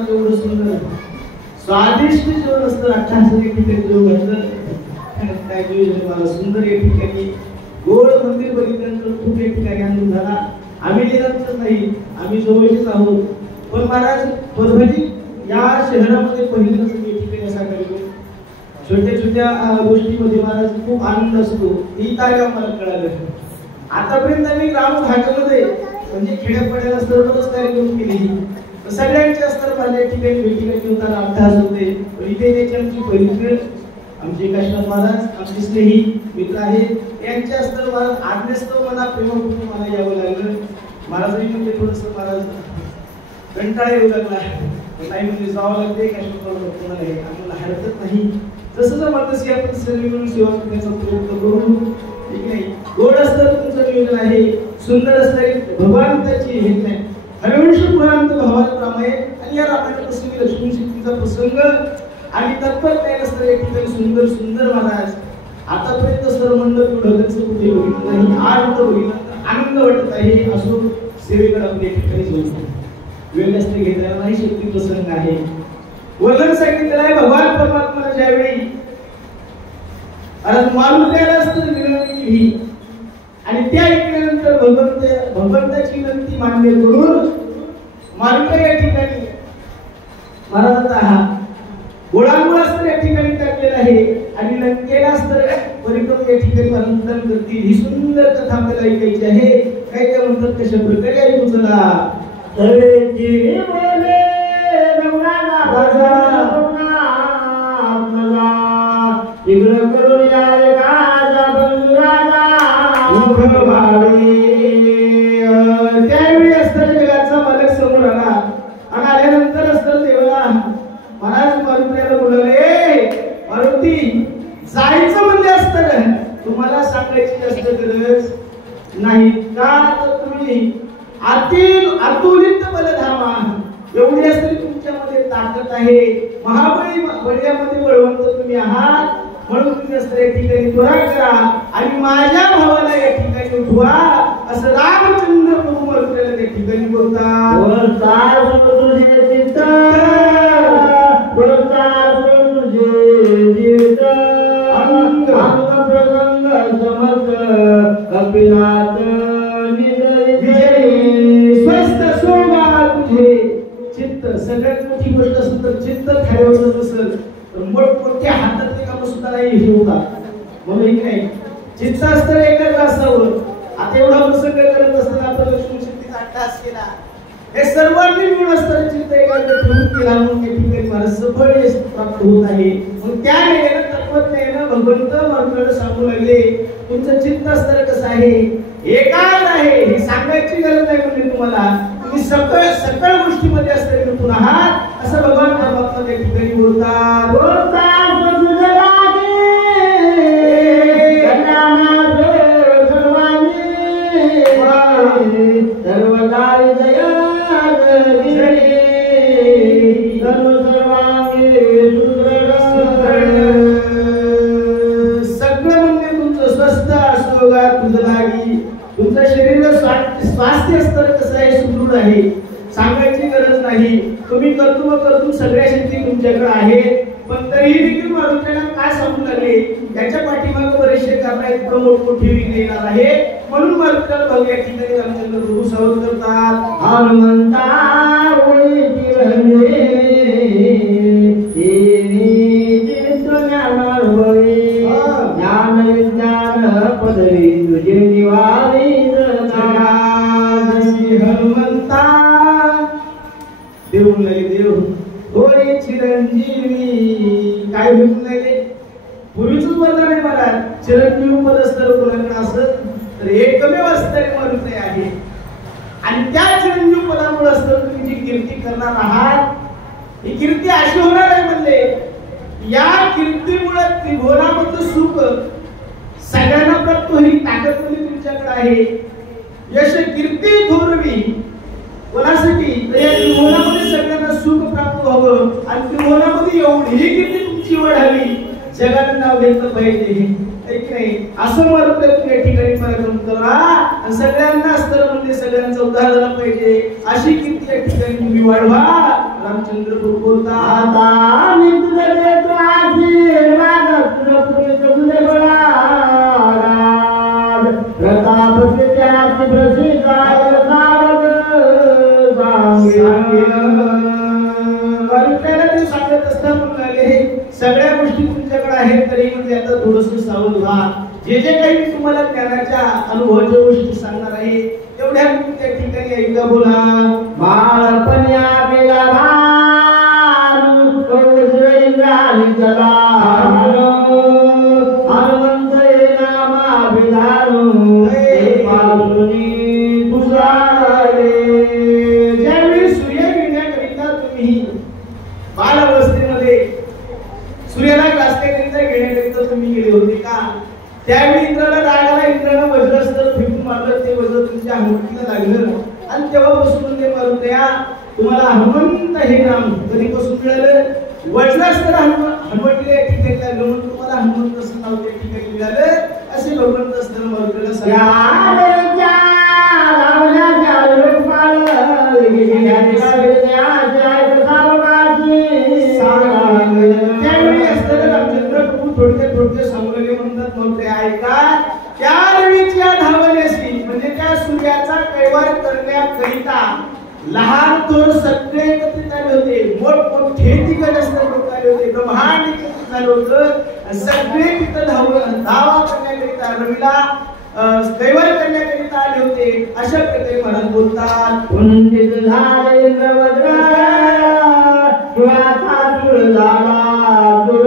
महाराज एवढं सुंदर स्वादिष्ट जेवण असतं अठ्ठावीस ठिकाणी जेवण घातलं काय जेवण मला सुंदर या ठिकाणी गोड मंदिर बघितल्यानंतर खूप एक ठिकाणी आनंद झाला. आम्ही गेल्यानंतर नाही, आम्ही जवळचेच आहोत, पण महाराज परभणी या शहरामध्ये पहिल्यांदाच मी ठिकाणी असा करतो. छोट्या छोट्या गोष्टीमध्ये महाराज खूप आनंद असतो. ही तारीख आम्हाला कळालं. आतापर्यंत आम्ही ग्राम भागामध्ये म्हणजे खेड्यापाड्याला सर्वच कार्यक्रम केले, सगळ्यांचे असतात माझ्या ठिकाणी भेटीगाठी होताना अभ्यास होते. पण इथे त्याची आमची पहिली वेळ आमचे काशीनाथ महाराज आमचे स्नेही मित्र आहेत यांचे असतात महाराज आज्ञेस्तव मला प्रेमापूर्वक मला यावं लागलं. महाराजही म्हणजे थोडंसं महाराज कंटाळा येऊ लागला, नाही म्हणजे जावं लागते काशीनाथ हे आम्हाला हरकत नाही. जसं जर म्हणत की आपण सर्व मिळून सेवा करण्याचा प्रयत्न करू, ठीक नाही. गोड असतं तुमचं नियोजन आहे, सुंदर असतं भगवान त्याची हे नाही हरिवंश पुराणात भावाप्रमाणे आणि या रामायण प्रसंगी लक्ष्मी शक्तीचा प्रसंग आणि तत्परज्ञान असतं या ठिकाणी सुंदर सुंदर महाराज. आतापर्यंत सर्व मंडळ ढगांचं कुठे बघितलं नाही, आज तर बघितलं आनंद वाटत आहे. असो सेवेकडे आपण या ठिकाणी जोडतो, वेळ जास्त घेतला नाही, शक्ती प्रसंग आहे. वर्णन सांगितलेलं आहे भगवान परमात्मा ज्यावेळी मारुतीला असतं विनंती केली आणि त्या ऐकल्यानंतर भगवंताची विनंती मान्य करून मारुती या ठिकाणी महाराजांचा हा गोळांगोळ असतं या ठिकाणी टाकलेला आहे आणि लंकेला असतं परिक्रम या ठिकाणी अनंतन करतील. ही सुंदर कथा आपल्याला ऐकायची आहे. काय काय म्हणतात कशा प्रकारे ऐकू चला. त्यावेळी असतं जगाचा मालक समोर आला आणि आल्यानंतर असतं देवाला महाराज मारुतीला बोलले, मारुती जायचं म्हणजे असतं तुम्हाला सांगायची जास्त गरज नाही का, तर तुम्ही अतुलित बलधामा एवढी असते तुमच्यामध्ये ताकद आहे, महाबळी बळ्यामध्ये बळवंत तुम्ही आहात, म्हणून तुम्ही असं या ठिकाणी त्वरा करा आणि माझ्या भावाला या ठिकाणी उठवा. असं रामचंद्र प्रभू मारुतीला त्या ठिकाणी बोलतात. चित्त सगळ्यात मोठी गोष्ट असेल तर चित्त ठरवलं नसेल तर मोठमोठ्या हातातले काम सुद्धा नाही हे होतात. म्हणून नाही चित्त असतं एकाच असावं. आता एवढा प्रसंग करत असताना आपण लक्ष्मी शक्तीचा अट्टहास केला, हे सर्वांनी मिळून असताना चित्त एकाग्र ठेवून केला म्हणून या ठिकाणी मला सफळ यश प्राप्त होत आहे. मग त्या वेळेला तत्वज्ञान भगवंत मारुतीला सांगू लागले, तुमचं चित्त असतं कसं आहे, एकाच आहे, हे सांगायची गरज नाही म्हणजे तुम्हाला तुम्ही सकळ गोष्टीमध्ये असलेले गुण आहात असं भगवान परमात्मा त्या ठिकाणी बोलतात. सगळं म्हणजे तुमचं स्वस्थ असो का तुझं लागी, तुमचं शरीर स्वास्थ्य स्तर कसं आहे, सुदृढ आहे, सांगायची गरज नाही. तुम्ही कर्तृत्व सगळ्या शक्ती तुमच्याकडे आहेत, पण तरीही देखील मारुतीला काय सांगू लागले, त्याच्या पाठीमागे बरेचसे कारण आहेत, मोठमोठी विघ्न येणार आहे. म्हणून मारुतीला भाऊ या ठिकाणी रामचंद्र प्रभू सावध करतात. हनुमंता ज्ञान विज्ञान पदवी तुझे निवारी हनुमंता देव लागले देव होय चिरंजीवी. काय भेटून लागले पूर्वीच वरदान आहे मला, चिरंजीव पद असतं कोणाकडे असत तर एकमेव असतं मारुती आहे. आणि त्या चिरंजीव पदामुळे असतं तुम्ही जी कीर्ती करणार आहात, ही कीर्ती अशी होणार आहे म्हणजे या कीर्तीमुळे त्रिभुवनामधलं सुख सगळ्यांना प्राप्त होईल. ताकद म्हणजे तुमच्याकडे आहे. यश कीर्ती थोरवी कोणासाठी, तर या त्रिभुवनामध्ये सगळ्यांना सुख प्राप्त व्हावं आणि त्रिभुवनामध्ये एवढी कीर्ती तुमची वाढावी, जगात नाव घेतलं पाहिजे. नाही असं मारुती तुम्ही या ठिकाणी पराक्रम करा आणि सगळ्यांना अस्तर म्हणजे सगळ्यांचा उद्धार झाला पाहिजे अशी कीर्ती या ठिकाणी तुम्ही वाढवा. रामचंद्र प्रभू बोलता आता मी तुझे देतो आशीर्वाद तुझे तुझे बळाराज प्रताप त्याची प्रसिद्ध सांगत असता म्हणाले सगळ्या गोष्टी तुमच्याकडे आहेत तरी म्हणजे आता थोडंसं सावध व्हा. जे जे काही मी तुम्हाला ज्ञानाच्या अनुभवाच्या गोष्टी सांगणार आहे तेवढ्या त्या ठिकाणी ऐका. बोला बाळपणी आपला भारू कौशलेंद्राने चला हनुमंत हे नाम अभिधारू पालुनी तुझारे. ज्यावेळी सूर्य घेण्याकरिता तुम्ही बालअवस्थेमध्ये सूर्याला ग्रासल्याकरिता घेण्याकरिता तुम्ही गेले होते का, त्यावेळी इंद्राला रागाला इंद्रानं वज्रास्त्र फेकून मारलं. ते वज्र तुमच्या हनुमंतीला लागलं आणि तेव्हापासून ते मारुतया तुम्हाला हनुमंत हे नाम कधीपासून मिळालं. वज्रास्त्र हनुमंतीला या ठिकाणी लागलं म्हणून तुम्हाला हनुमंत असं नाव त्या ठिकाणी मिळालं. असे भगवंत असताना मारुतीला त्यावेळी असताना रामचंद्र प्रभू थोडक्यात सांगले म्हणतात नव्हते ऐका. त्या रवीच्या धावण्यासी म्हणजे त्या सूर्याचा कैवार करण्याकरिता लहान थोर सगळे एकत्रित आले होते. मोठमोठे दिग्गज असणारे लोक आले होते. ब्रह्मांड एकत्रित झालं होतं. सगळे तिथं धावा करण्याकरिता रवीला कैवार करण्याकरिता आले होते. अशा प्रकारे महाराज बोलतात. कुंठित झाले इंद्रवज्र शिवाचा चूळ झाला चूळ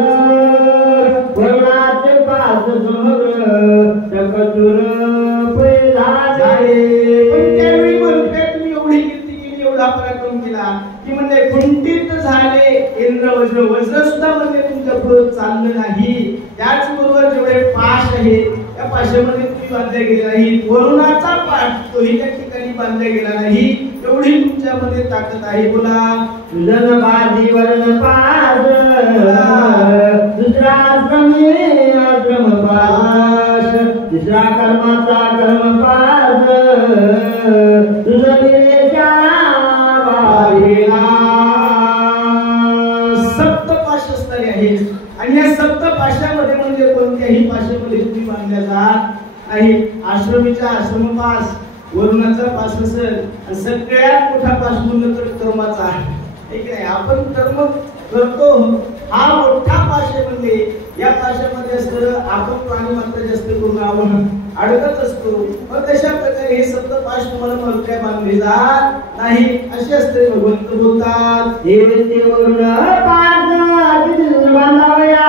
वरुणाचे पाच समग्र चकचूर झाले. पण त्यावेळी म्हणते तुम्ही एवढी कीर्ती केली एवढा पराक्रम केला की म्हणजे कुंठित झाले इंद्रवज्र. वज्र सुद्धा म्हणजे तुमच्या पुढे चाललं नाही. त्याचबरोबर जेवढे पाश आहे त्या पाशामध्ये तुम्ही बांधल्या गेले नाही. वरुणाचा पाश तोही त्या ठिकाणी बांधला गेला नाही. एवढी तुमच्यामध्ये ताकद आहे. बोला तुझन बाजी वरण पास दुसरा आश्रम पास तिसरा कर्माचा कर्म पास तुझं विवेचा सप्तपाश असणारे आहेत. आणि या सप्तपाशामध्ये म्हणजे कोणत्याही पाशामध्ये तुम्ही बांधल्या जात नाही. आश्रमीचा आश्रमपास वरुणाचा पास असेल आणि सगळ्यात मोठा पास म्हणलं तर कर्माचा आहे. ठीक आहे, आपण कर्म करतो हा मोठा पाश म्हणजे या पाशामध्ये असतं आपण प्राणी मात्र जास्त करून आपण अडकत असतो. पण तशा प्रकारे हे सप्त पाश तुम्हाला मलक्या बांधले जात नाही. असे असते भगवंत बोलतात. हे वरुण पास बांधावया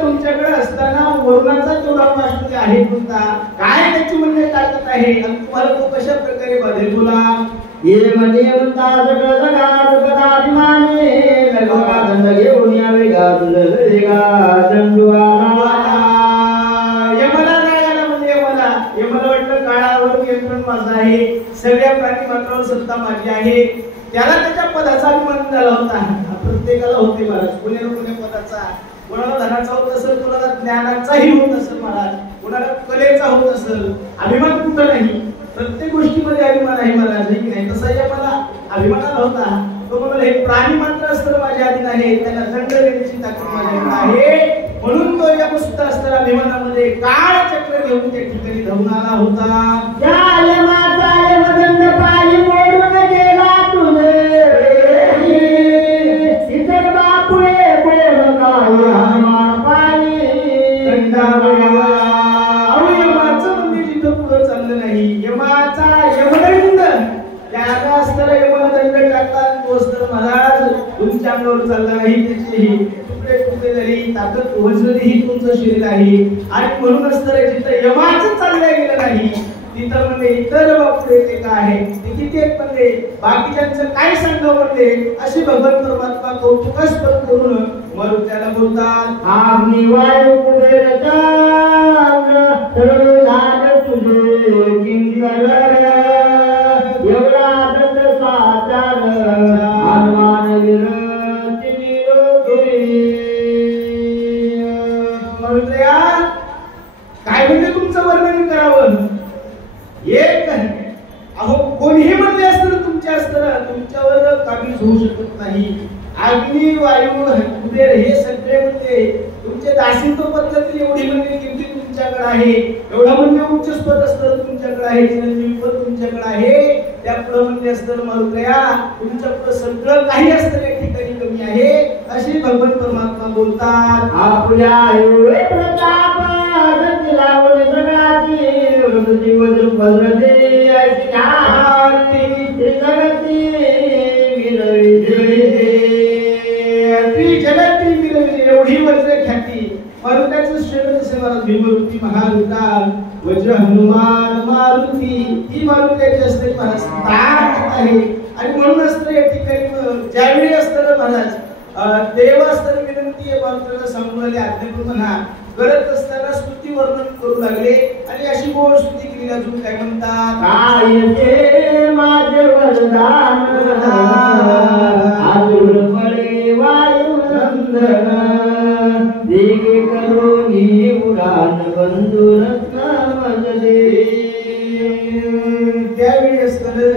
तुमच्याकडे असताना वरुणाचा तेवढा पाश आहे कोणता काय त्याची म्हणजे ताकद आहे आणि तुम्हाला तो कशा प्रकारे बांधेल. बोला ये मध्ये म्हणता सगळं जगात पदाभिमाने लगवा दंड घेऊन यावे गाजलेगा दंडुआला. यमला नाही आला म्हणजे यमला वाटलं काळावर नियंत्रण माझं आहे. सगळ्या प्राणी मात्रावर सत्ता माझी आहे. त्याला त्याच्या पदाचा अभिमान झाला होता. प्रत्येकाला होते महाराज. कोणाला कोण्या पदाचा, कोणाला धनाचा होत असेल, कोणाला ज्ञानाचाही होत असेल महाराज, कोणाला कलेचा होत असेल. अभिमान कुठं नाही. प्रत्येक गोष्टीमध्ये अभिमान आहे महाराज. की नाही तसा या मला अभिमानाला होता. तो म्हणाला हे प्राणी मात्र असतं माझ्या अधीन आहे. त्यांना दंड देण्याची ताकद माझ्याकडे आहे. म्हणून तो या सुद्धा असताना अभिमानामध्ये काळ चक्र घेऊन त्या ठिकाणी धावून आला होता. तुमच्या अंगावर चालला नाही. त्याची तुकडे तुकडे झाली ताकद पोहोचली ही तुमचं शरीर आहे. आणि म्हणूनच तर जिथं यमाचं चालल्या गेलं नाही तिथं म्हणजे इतर बापुडे ते काय आहे ते किती आहेत म्हणजे बाकीच्यांचं काय सांगावं म्हणजे अशी भगवंत परमात्मा कौतुकास्पद करून मरुत्याला बोलतात. आम्ही वायू पुढे तुझे किंकर एवढा दंड साचार हनुमान मरुत्या काय म्हणजे तुमचं वर्णन करावं. एवढी म्हणजे असतं तुमच्या असतं तुमच्यावर काबीज होऊ शकत नाही. अग्नी वायू कुबेर हे सगळे म्हणजे तुमचे दासित्व पद्धती एवढी म्हणजे किमती तुमच्याकडे आहे, एवढा म्हणजे उच्च पद असतं तुमच्याकडे आहे, चिरंजीवी पद तुमच्याकडे आहे. त्यापुढे म्हणजे असतं मारुतया तुमच्याकडे सगळं काही असतं या ठिकाणी कमी आहे अशी भगवान परमात्मा बोलतात. आपल्या एवढे प्रताप लावले जगाची जीवन भद्रते आरती जगती जगती मिरविले एवढी वज्र ख्याती मारुताचं श्रेय जसे महाराज भीमरूपी महारुता वज्र हनुमान मारुती ही मारुताची असते महाराज ताकद आहे. आणि म्हणून असतं या ठिकाणी ज्यावेळी असतं महाराज देव असताना विनंती आहे मारुताला सांगून आले आज्ञा म्हणा करत असताना स्तुती वर्णन करू लागले आणि अशी गोड स्तुती केली. अजून काय म्हणतात काय माझे वरदान आजुर फळे वायू नंदन दिगे करोनी उडान बंधू रत्न मजले. त्यावेळी असताना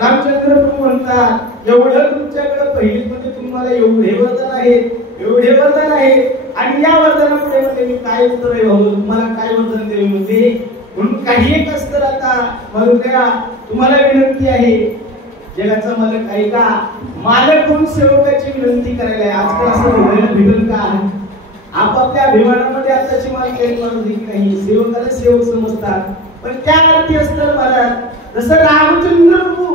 रामचंद्र प्रभू म्हणतात एवढं तुमच्याकडे पहिली म्हणजे तुम्हाला एवढे वरदान आहेत, एवढे वरदान आहेत आणि या वरदानापुढे म्हणजे मी काय उत्तर आहे भाऊ तुम्हाला काय वरदान देऊ म्हणजे म्हणून काही एक असतं. आता मारुत्या तुम्हाला विनंती आहे जगाचा मालक ऐका मालक होऊन सेवकाची विनंती करायला आहे. आजकाल असं घडायला भेटल का? आपापल्या अभिमानामध्ये आताची मालक एक माणूस देखील नाही, सेवकाला सेवक समजतात. पण त्या अर्थी असतं महाराज जसं रामचंद्र प्रभू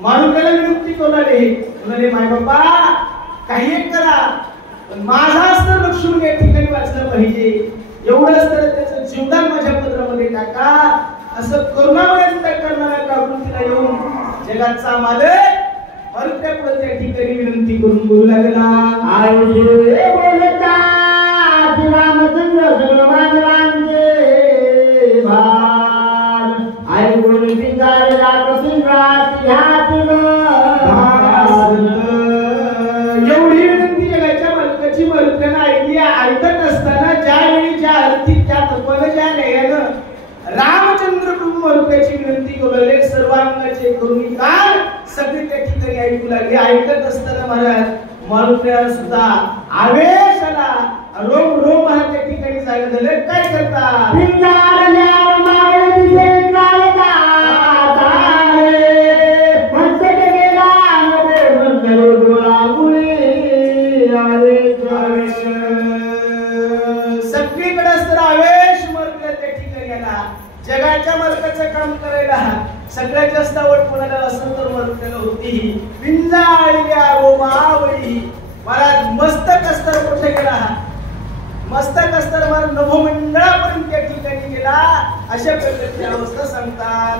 मारुत्याला विनंती म्हणाले माय बाबा काही एक करा पण माझा असतं लक्ष्मण या ठिकाणी वाचलं पाहिजे एवढं असतं त्याचं जीवदान माझ्या पत्रामध्ये टाका असं करुणामय करणाऱ्या काकुंतीला येऊन जगाचा मालक मारुत्यापुढे त्या ठिकाणी विनंती करून बोलू लागला. आयुष्य बोलता रामचंद्र सगळवांचे भार ऐकून पिंजारला कसून रात्री हातून एवढी विनंती जगाच्या मालकाची मारुत्यानं ऐकली. ऐकत असताना ज्यावेळी ज्या अर्थी त्या तत्वानं ज्या न्यायानं रामचंद्र प्रभू मारुत्याची विनंती करू लागले सर्वांगाचे करुणी काल सगळे त्या ठिकाणी ऐकू लागले. ऐकत असताना महाराज मारुत्या सुद्धा आवेश आला, रोम रोम हा त्या ठिकाणी जागा झालं. काय करता पिंजारल्या मावळीचे काळका तारे म्हणते गेला नको डोळा मुळे आवेश सगळीकडे असताना आवेश मारुत्या त्या ठिकाणी आला. जगाच्या मालकाचं काम करायला सगळ्यात जास्त आवड कोणाला असं तर मारुत्याला होती. पिंजाळल्या रोमावळी महाराज मस्तक अस्तर कुठे गेला? मस्तक अस्तर महाराज नभोमंडळापर्यंत त्या ठिकाणी गेला. अशा प्रकारची अवस्था सांगतात.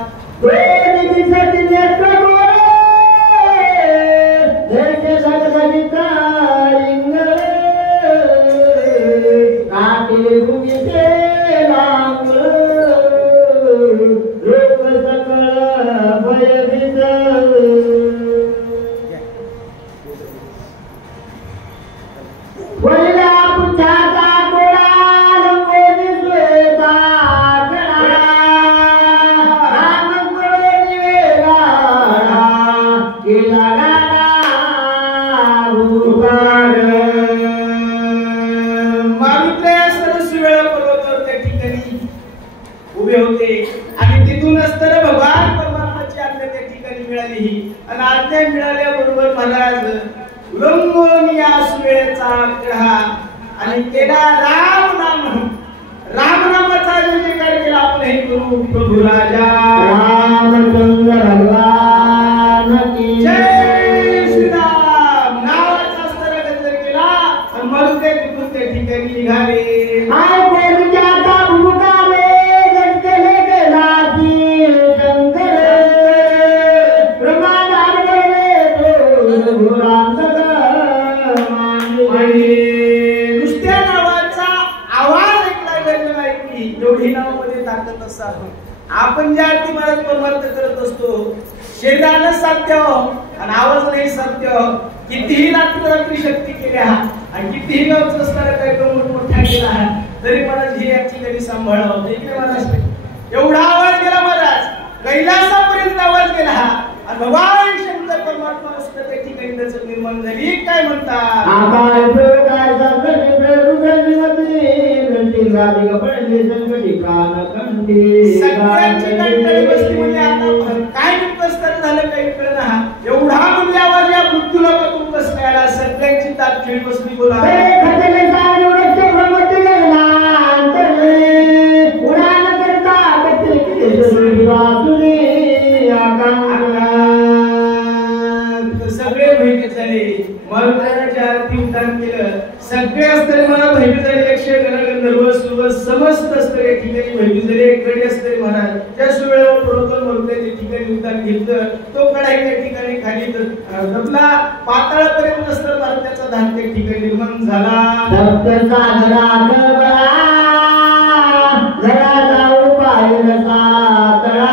उभे होते आणि तिथून असताना भगवान परमात्माची आज्ञा त्या ठिकाणी मिळाली आणि आज्ञा मिळाल्याबरोबर महाराज उलंघून या सुवेळेचा आग्रह आणि केला राम नाम. राम नामाचा जयकार केला. आपण हे गुरु प्रभू राजा रामचंद्र भगवान की जय श्रीराम नावाचा अस्तर गंधर केला आणि मारुत्या तिथून त्या ठिकाणी निघाले. नुसत्या नावाचा आवाज ऐकला गेला नाही एवढी नावामध्ये ताकद असतात. आपण ज्या अर्थी महाराज परमार्थ करत असतो शरीराला साध्य आणि आवाज नाही साध्य. कितीही रात्री शक्ती केल्या आणि कितीही गावच असणारा कार्यक्रम मोठा केला तरी महाराज हे या ठिकाणी सांभाळावं. महाराज एवढा आवाज गेला महाराज कैलासापर्यंत निर्माण झाली काय म्हणतात आकाय प्रकाश संकटी प्ररुगणवती गंटी राधिका पडली संकटी कान कंठी सगळ्यांची कंटाळी बसली म्हणजे आता काय निपस्तर झालं काही कळना एवढा म्हणजे आवाज या मृत्यूला बघून बसल्याला सगळ्यांची ताट खेळ बसली बोला खतले सानुरक्ष ब्रह्मती गगनांतरे उडान करता कत्री केशरी वासुरी सगळे भयभीत झाले मरुदाच्या आरती उठान केलं सगळे असतरी मला भयभीत झाले एकशे गणगंधर्व सुरव समस्त असतरी ठिकाणी भयभीत झाले एक गडी असतरी महाराज त्या सुवेळेवर प्रोतोल मरुदाच्या ठिकाणी उठान घेतलं तो कडाईच्या ठिकाणी खाली दबला पाताळापर्यंत असतं भारताचा धाक त्या ठिकाणी निर्माण झाला सप्त सागरा गबळा जरा उपाय सातळा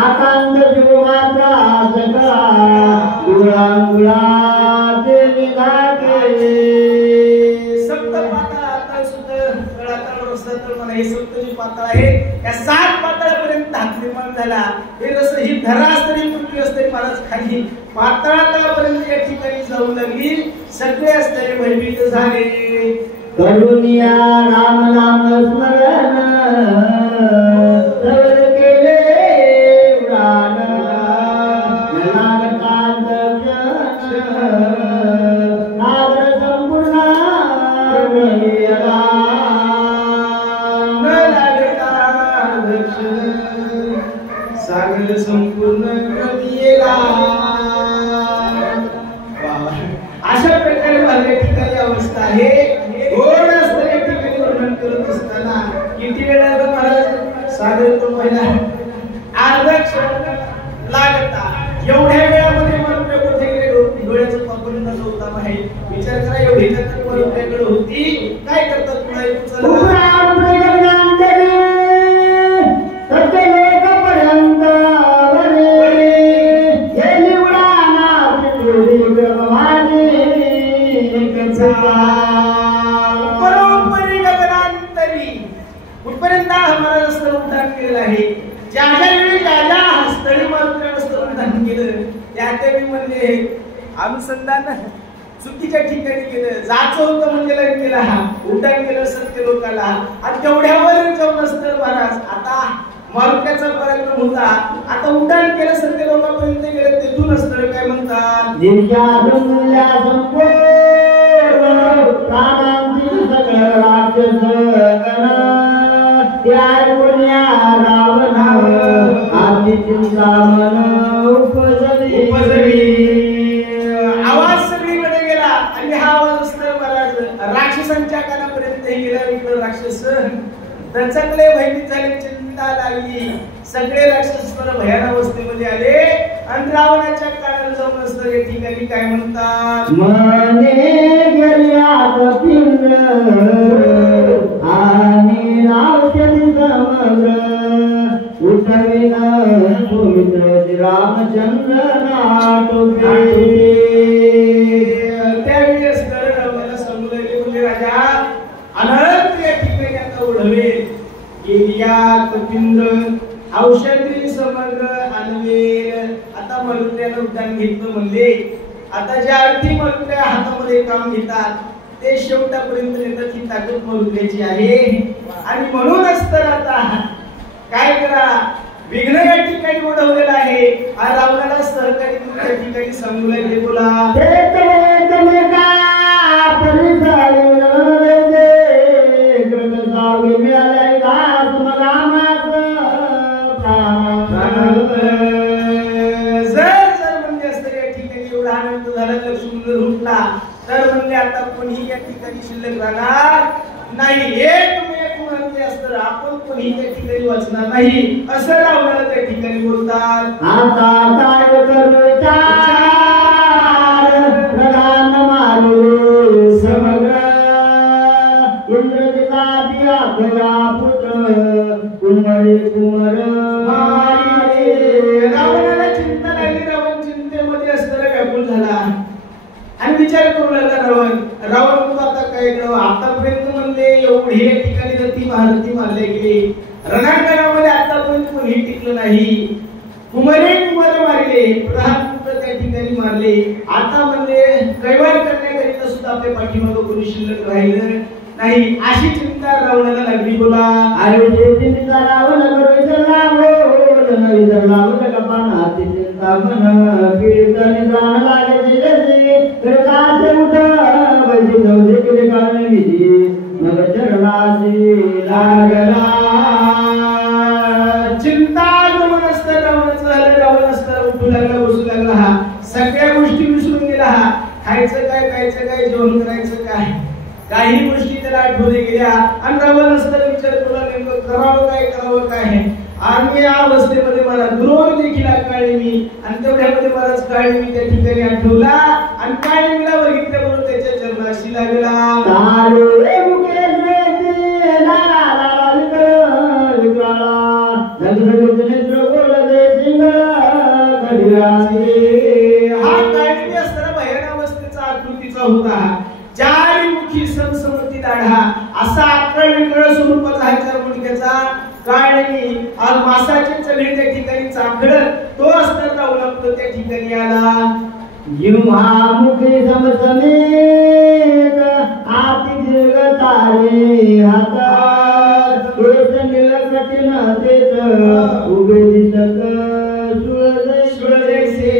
आकांत जीवाचा सगळा गुळांगुळा देवी धागे सप्त पाताळ आता सुद्धा तळातळ रसातळ म्हणा हे सप्तजी पाताळ आहे या 7 पाताळापर्यंत धाक निर्माण झाला हे रस ही धरा असतरी पृथ्वी असतरी महाराज खाली पाताळापर्यंत या ठिकाणी जाऊ लागली सगळे असतरी भयभीत झाले करुणिया राम नाम स्मरण सवर केले उडान नागकांत नागर संपूर्ण सागर संपूर्ण कवियेला अशा प्रकारे माझ्या ठिकाणी अवस्था आहे गोड असताना ठिकाणी वर्णन करत असताना किती वेळा महाराज सागर तो पहिला अर्धा क्षण लागता एवढ्या वेळामध्ये मनुष्य कुठे गेले डोळ्याचं पापड न होता आहे विचार करा एवढी तर मनुष्याकडे होती काय करतात पुन्हा परोपरी गगनांतरी कुठपर्यंत महाराज स्थळ उड्डाण केलेलं आहे ज्या वेळी राजा हस्तळी मात्र स्थळ उड्डाण केलं त्या त्यावेळी म्हणले अनुसंधान चुकीच्या ठिकाणी गेलं जायचं होतं म्हणजे केला उड्डाण केलं सत्य लोकाला आणि तेवढ्यावर जाऊन असतं महाराज आता मारुत्याचा पराक्रम होता आता उड्डाण केलं सत्य लोकांपर्यंत गेलं तिथून असतं काय म्हणतात प्राणांची सगळं राक्षस गण त्या पुण्या रावण आधी चिंता मन उपजली आवाज सगळीकडे गेला आणि हा आवाज असतो महाराज राक्षसांच्या कानापर्यंत गेला इकडे राक्षस दचकले भयभीत झाले चिंता लागली सगळे राक्षस भयानावस्थेमध्ये आले आणि रावणाच्या कानाला जाऊन असतं या ठिकाणी काय म्हणतात मने गेल्यात पिंड आणि रावचली समग्र उठविन सुमित्र रामचंद्र नाटुके त्यावेळी असतं रावणाला समजले म्हणजे राजा अनंत या ठिकाणी आता उडवे गेल्यात पिंड औषधी समग्र आणवेल आता मरुत्यानं उड्डाण घेतलं म्हणले आता ज्या अर्थी मरुत्या हातामध्ये काम घेतात ते शेवटापर्यंत नेतात ही ताकद मरुत्याची आहे आणि म्हणूनच तर आता काय करा विघ्न या ठिकाणी ओढवलेला आहे हा रावणाला सहकारी त्या ठिकाणी सांगू लागले बोला तर म्हणजे आता कोणी या ठिकाणी शिल्लक राहणार नाही एक म्हणजे असतं आपण कोणी त्या ठिकाणी वाचणार नाही असं रावणाला त्या ठिकाणी बोलतात आता काय करता प्रधान मारू समग्र इंद्रजिता दिया गया पुत्र कुमारी कुमार रावणाला चिंता लागली रावण चिंतेमध्ये असताना व्याकुळ झाला आणि विचार करू लागला रावण आता काय आतापर्यंत म्हणले एवढी या ठिकाणी ती महारथी मारले गेले रणांगणामध्ये आतापर्यंत कोणी टिकलं नाही कुमारे मारले प्रधान त्या ठिकाणी मारले आता आपल्या पाठीमागं कोणी शिल्लक राहिलं नाही अशी चिंता रावणाला लागली. बोला आयुष्य चिंता रावण विसरला हो जन विसरला गप्पाना चिंता मन कीर्तन जाण लागे जसे करताचे उठ वैसी नवसे केले कारण विधी मग चरणाशी लागला. चिंता रावण असतं रावणाचं झालं. रावण असतं उठू लागला बसू लागला. हा सगळ्या गोष्टी विसरून गेला. हा खायचं काय प्यायचं काय जेवण करायचं काय काही गोष्टी त्याला आठवणे गेल्या. आणि रावण असताना विचार तुला नेमकं करावं काय आणि या अवस्थेमध्ये मला द्रोण देखील काळी मी आणि तेवढ्यामध्ये मलाच काळी मी त्या ठिकाणी आठवला आणि काळी मीला बघितल्याबरोबर त्याच्या चरणाशी लागला. हा काळी असताना भयान अवस्थेचा आकृतीचा होता. चारीमुखी समसमती दाढा असा अक्कळ विकळ स्वरूपाचा हा चार मुंडक्याचा काळी आज मासाचे चले त्या ठिकाणी चाकड तो असताना उलपतो त्या ठिकाणी आला. युहामुखी समसमेत आती दीर्घ तारे हातात केस निलकटिन तेच उभे दिसत सुळजैसे.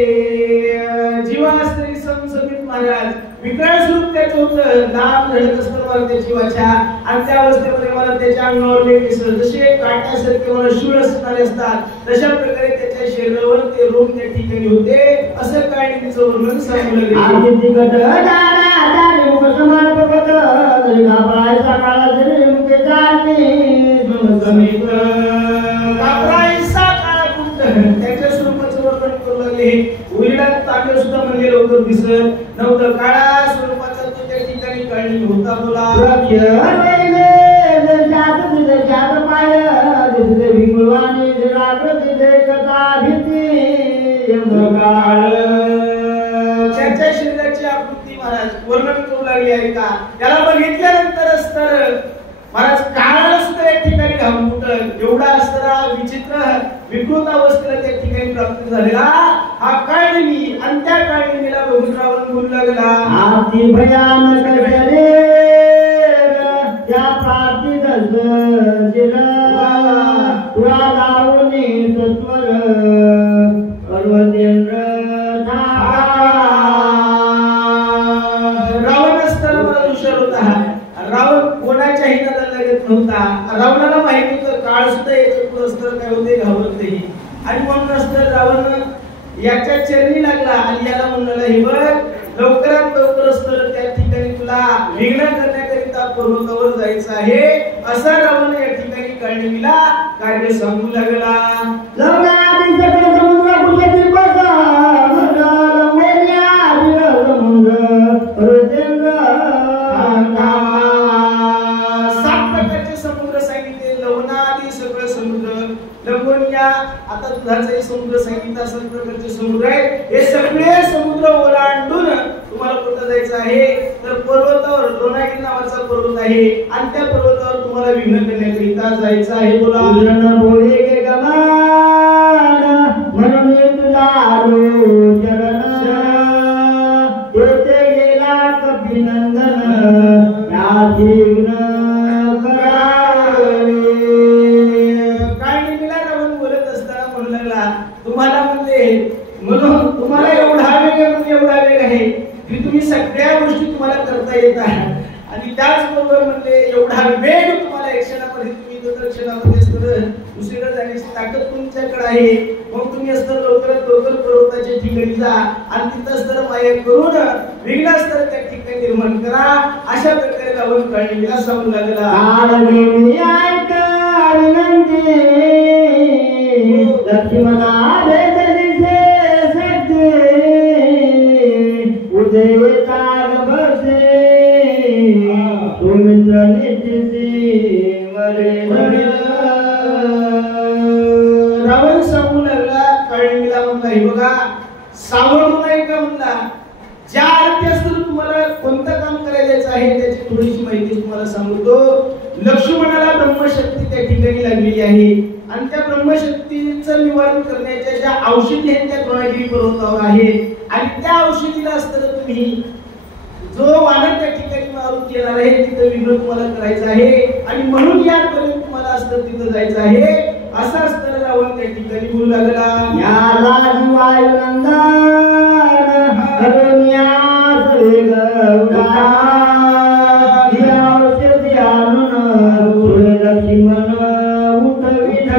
जीवा स्त्री समसमित महाराज विकळ स्वरूप त्याचं होतं. लांब झडत असताना त्या जीवाच्या आणि त्या अवस्थेमध्ये मला त्याच्या अंगावर जसे काट्यासारखे मला शूळ असणारे असतात तशा प्रकारे त्याच्या शरीरावर ते रोग त्या ठिकाणी होते. असं काय तिचं वर्णन सांगू त्याच्या स्वरूपाचं वर्णन करू लागले. उलिडात तांबे सुद्धा म्हणजे लवकर दिसत नव्हतं. काळा स्वरूपाचा तो त्या ठिकाणी काळी होता. बोला त्याच्या शरीराची आकृती महाराज वर्णन करू लागली आहे का. त्याला बघितल्यानंतरच तर महाराज काळाला सुद्धा या ठिकाणी घामफुटत एवढा असताना विचित्र विकृत अवस्थेला त्या ठिकाणी प्राप्त झालेला हा काळिनी आणि त्या काळिनीला बघून रावण बोलू लागला. आती भयानक त्या प्राप्ती सत्वर पर्वतेंद्र रावण असताना मला हुशार होता. रावण कोणाच्याही नादाला लागत नव्हता. रावणाला माहिती होतं काळ सुद्धा याच्या पुढे असतं काय होते घाबरत नाही. आणि म्हणून असतं रावण याच्या चरणी लागला आणि याला म्हणाला हे बघ लवकरात लवकर असतं त्या ठिकाणी तुला विघ्न करण्याकरिता पर्वतावर जायचं आहे. असा रावण या ठिकाणी काळिनीला कार्य सांगू लागला. आता दुधाचे समुद्र सांगितलं असेल प्रकारचे समुद्र आहेत. हे सगळे समुद्र ओलांडून तुम्हाला कुठं जायचं आहे तर पर्वतावर द्रोणागिरी नावाचा पर्वत आहे आणि त्या पर्वतावर तुम्हाला विघ्न करण्याकरिता जायचं आहे. बोला म्हणून तुझा येथे गेला कपिनंदन तुम्हाला म्हणजे म्हणून तुम्हाला एवढा वेग आहे की तुम्ही सगळ्या गोष्टी तुम्हाला करता येत आहेत आणि त्याचबरोबर म्हणजे एवढा वेग तुम्हाला एक क्षणामध्ये तुम्ही क्षणामध्ये दुसरीकडे जाण्याची ताकद तुमच्याकडे आहे. मग तुम्ही असतं लवकरात लवकर पर्वताच्या ठिकाणी जा आणि तिथं असतं माया करून विघ्न असतं त्या ठिकाणी निर्माण करा. अशा प्रकारे रावण काळिनीला सांगू लागला. रावण सांगू लागला काळिनीला म्हणला हे बघा सावरून नाही का म्हणला ज्या अर्थी असतं तुम्हाला कोणतं काम करायचं आहे त्याची थोडीशी माहिती तुम्हाला सांगतो. लक्ष्मणाला ब्रह्मशक्ती त्या ठिकाणी लागलेली आहे आणि त्या ब्रह्मशक्तीचं निवारण करण्याच्या ज्या औषधी आहेत त्या द्रोणागिरी पर्वतावर आहेत आणि त्या औषधीला असताना तुम्ही जो वानर त्या ठिकाणी मारून येणार आहे तिथं विघ्न तुम्हाला करायचं आहे आणि म्हणून यापर्यंत तुम्हाला असतं तिथं जायचं आहे असं असताना रावण त्या ठिकाणी बोलू लागला याला वायुनंदन करुण्यास वेग उडा औषधी आणून पुढे लक्ष्मण उठवित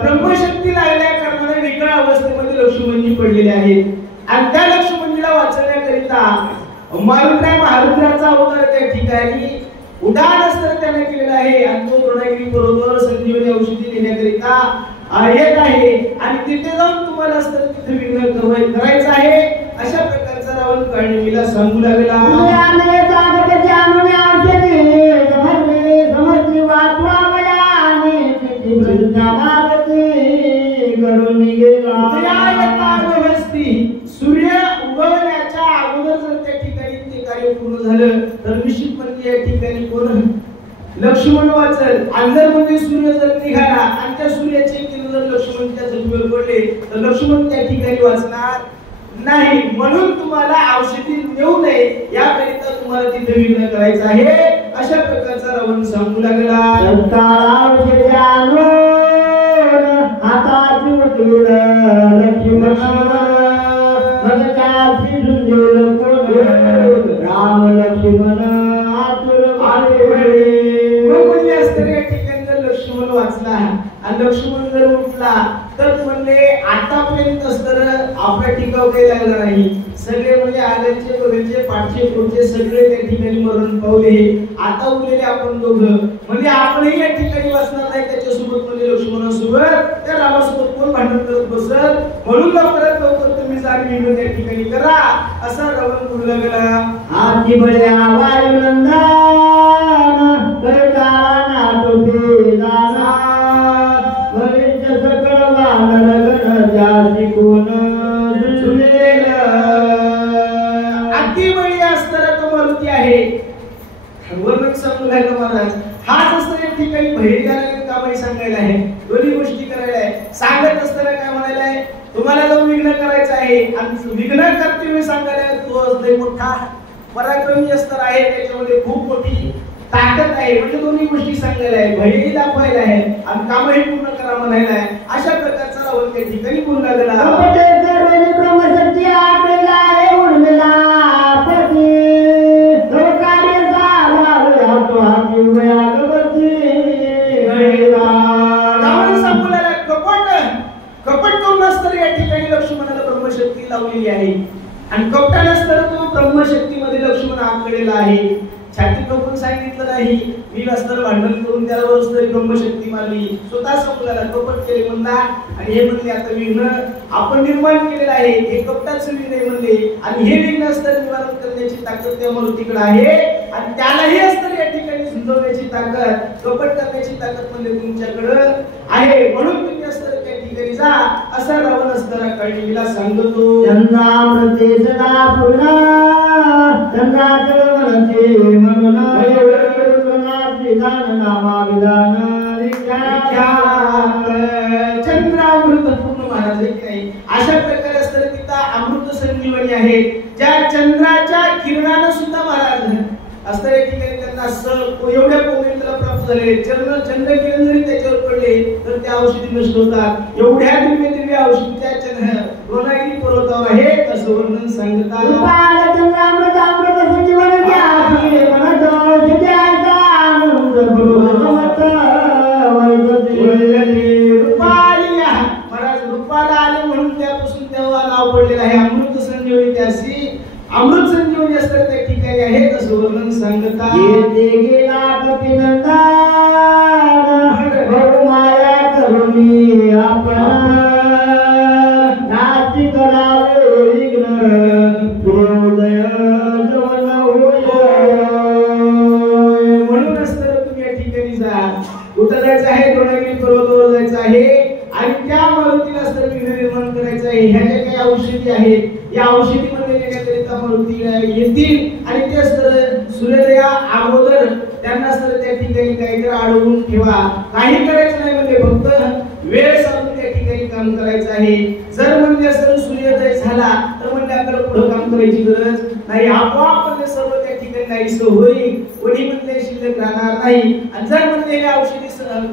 ब्रह्मशक्ती लागल्या कारणाने वेगळ्या अवस्थेमध्ये लक्ष्मणजी पडलेले आहेत आणि त्या लक्ष्मणजीला वाचवण्याकरिता मारुद्राय महारुद्राचा अवतार त्या ठिकाणी उडान अस्त्र त्याने केलेला आहे आणि तो द्रोणागिरी पर्वतावर संजीवनी औषधी देण्याकरिता येत आहे आणि तिथे जाऊन तुम्हाला अस्त्र तिथे विघ्न करायचं आहे अशा प्रकारचा रावण काळनिमीला सांगू लागला सूर्य उगवण्याच्या अगोदर जर त्या ठिकाणी ते कार्य पूर्ण झालं तर निश्चितपणे या ठिकाणी कोण लक्ष्मण वाचल आणि जर म्हणजे सूर्य जर निघाला आणि त्या सूर्याचे किरण जर लक्ष्मणच्या जमिनीवर पडले तर लक्ष्मण त्या ठिकाणी वाचणार नाही म्हणून तुम्हाला औषधी नेऊ नये याकरिता तुम्हाला तिथे विघ्न करायचं आहे अशा प्रकारचा रावण सांगू लागला राम लक्ष्मण लक्ष्मण वाचला आणि लक्ष्मण जर उठला तर म्हणले आतापर्यंत असतर आपल्या टिकाव काही लागला नाही सगळे म्हणजे आगलचे बगलचे पाठचे पुढचे सगळे त्या ठिकाणी मरण पावले आता उरलेले आपण दोघं म्हणजे आपणही या ठिकाणी वाचणार नाही त्याच्यासोबत म्हणजे लक्ष्मणासोबत त्या रामासोबत कोण भांडण करत बसत म्हणून लवकरात लवकर तुम्ही जाण विघ्न त्या ठिकाणी करा असा रावण बोलू लागला आती बळ्या वायुनंदन करताना तुझे दाना वरिष्ठ सकळ वानर गण जाती कोण सुनेल अति बळी असताना तो मारुती आहे वर्णन सांगू लागला महाराज हाच असताना या ठिकाणी बहिर्याला कामही सांगायला आहे दोन्ही गोष्टी करायला आहे सांगत असताना काय म्हणायला आहे तुम्हाला जो विघ्न करायचं आहे आणि विघ्न करते सांगायला तो असते मोठा पराक्रमी असणार आहे त्याच्यामध्ये खूप मोठी ताकद आहे म्हणजे दोन्ही गोष्टी सांगायला आहे भयही दाखवायला आहे आणि कामही पूर्ण करा म्हणायला आहे अशा प्रकारचा रावण त्या ठिकाणी बोलू लागला ब्रह्मशक्ती आपल्याला आहे उडलेला पती तो कार्य झाला तो हाती वयागवती रावण सांगू लागला कपट करून असताना या ठिकाणी लक्ष्मणाला ब्रह्मशक्ती लावलेली आहे आणि कपटाने असताना तो ब्रह्मशक्तीमध्ये लक्ष्मण आकलेला आहे छाती टोकून सांगितलं नाही मी असताना भांडण करून त्याला वस्तू ब्रह्मशक्ती मारली स्वतः समोर कपट केले म्हणला आणि हे म्हणले आता विघ्न आपण निर्माण केलेलं आहे हे कपटाचं विघ्न म्हणले आणि हे विघ्न असताना निवारण करण्याची ताकद त्या मारुतीकडे आहे आणि त्यालाही असताना या ठिकाणी झुंजवण्याची ताकद कपट करण्याची ताकद म्हणजे तुमच्याकडे आहे म्हणून तुम्ही असताना त्या ठिकाणी जा असा रावण असताना कळणीला सांगतो चंद्रामृते सदा पूर्ण चंद्राचल मनते म्हणून नामा विधान चंद्रामृत पूर्ण महाराज नाही अशा प्रकारे असताना तिथं अमृत संजीवनी आहे ज्या चंद्राच्या किरणानं सुद्धा महाराज असं या ठिकाणी त्यांना एवढ्या पवित्रला प्राप्त झाले चंद्र किरण जरी त्याच्यावर पडले तर त्या औषधी नष्ट होतात एवढ्या दिव्य औषधी त्या चंद्र द्रोणागिरी पर्वतावर आहे असं वर्णन सांगतात चंद्रामृत अमृत संजीवन रूपाला आले म्हणून त्यापासून तेव्हा नाव पडलेलं आहे अमृत संजीवनी त्यासी अमृत संजीवनी असतात त्या ठिकाणी आहे असं वर्णन सांगतात येते गेला कपिनंदन बहुमाया करुणी आपण नास्ति करावे विघ्न प्रोदय जवन होय म्हणून असताना तुम्ही या ठिकाणी जा कुठं जायचं आहे द्रोणागिरी पर्वतावर जायचं आहे आणि त्या मारुतीला असताना विघ्न निर्माण करायचं आहे ह्या ज्या काही औषधी आहेत या औषधीमध्ये येण्याकरिता मारुती येतील आणि ते असतं सूर्योदया अगोदर त्यांना असतं त्या ठिकाणी काहीतरी अडवून ठेवा काही करायचं नाही म्हणजे फक्त वेळ साधून त्या ठिकाणी काम करायचं आहे जर म्हणजे असं सूर्योदय झाला तर म्हणजे आपल्याला पुढे काम करायची गरज नाही, आपोआप सर्व त्या ठिकाणी नाहीसं होईल. कोणी म्हणले शिल्लक राहणार नाही. आणि जर म्हणले औषधी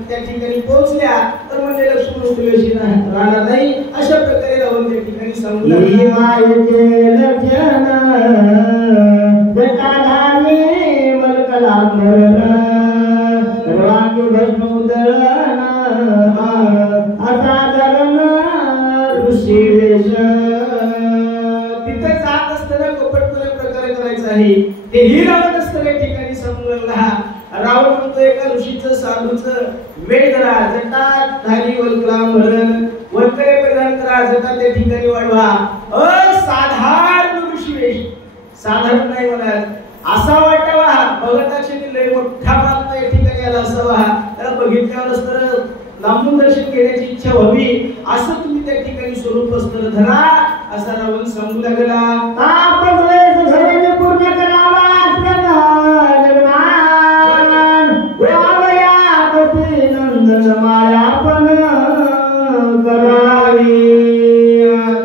त्या ठिकाणी पोहोचल्या तर म्हणजे लक्ष्मण उपयोगी राहणार नाही. अशा प्रकारे राहून त्या ठिकाणी सांगू लागले. तिथे जात असताना कपटपणे प्रकारे करायचं आहे. तेही रावण असतं त्या ठिकाणी सांगू लागला. रावण म्हणतो एका ऋषीचं साधूचं वेळ धरा, जटात धारी वल्कलांबरण, वल्कले परिधान करा, जटात त्या ठिकाणी वाढवा. असाधारण ऋषी वेश, साधारण नाही म्हणत, असा वाटावा भगताची लय मोठा प्राप्त या ठिकाणी आला असावा. त्याला बघितल्यावरच तर लांबून दर्शन घेण्याची इच्छा व्हावी, असं तुम्ही त्या ठिकाणी स्वरूप अस्तर धरा, असा रावण सांगू लागला. पूर्ण करावा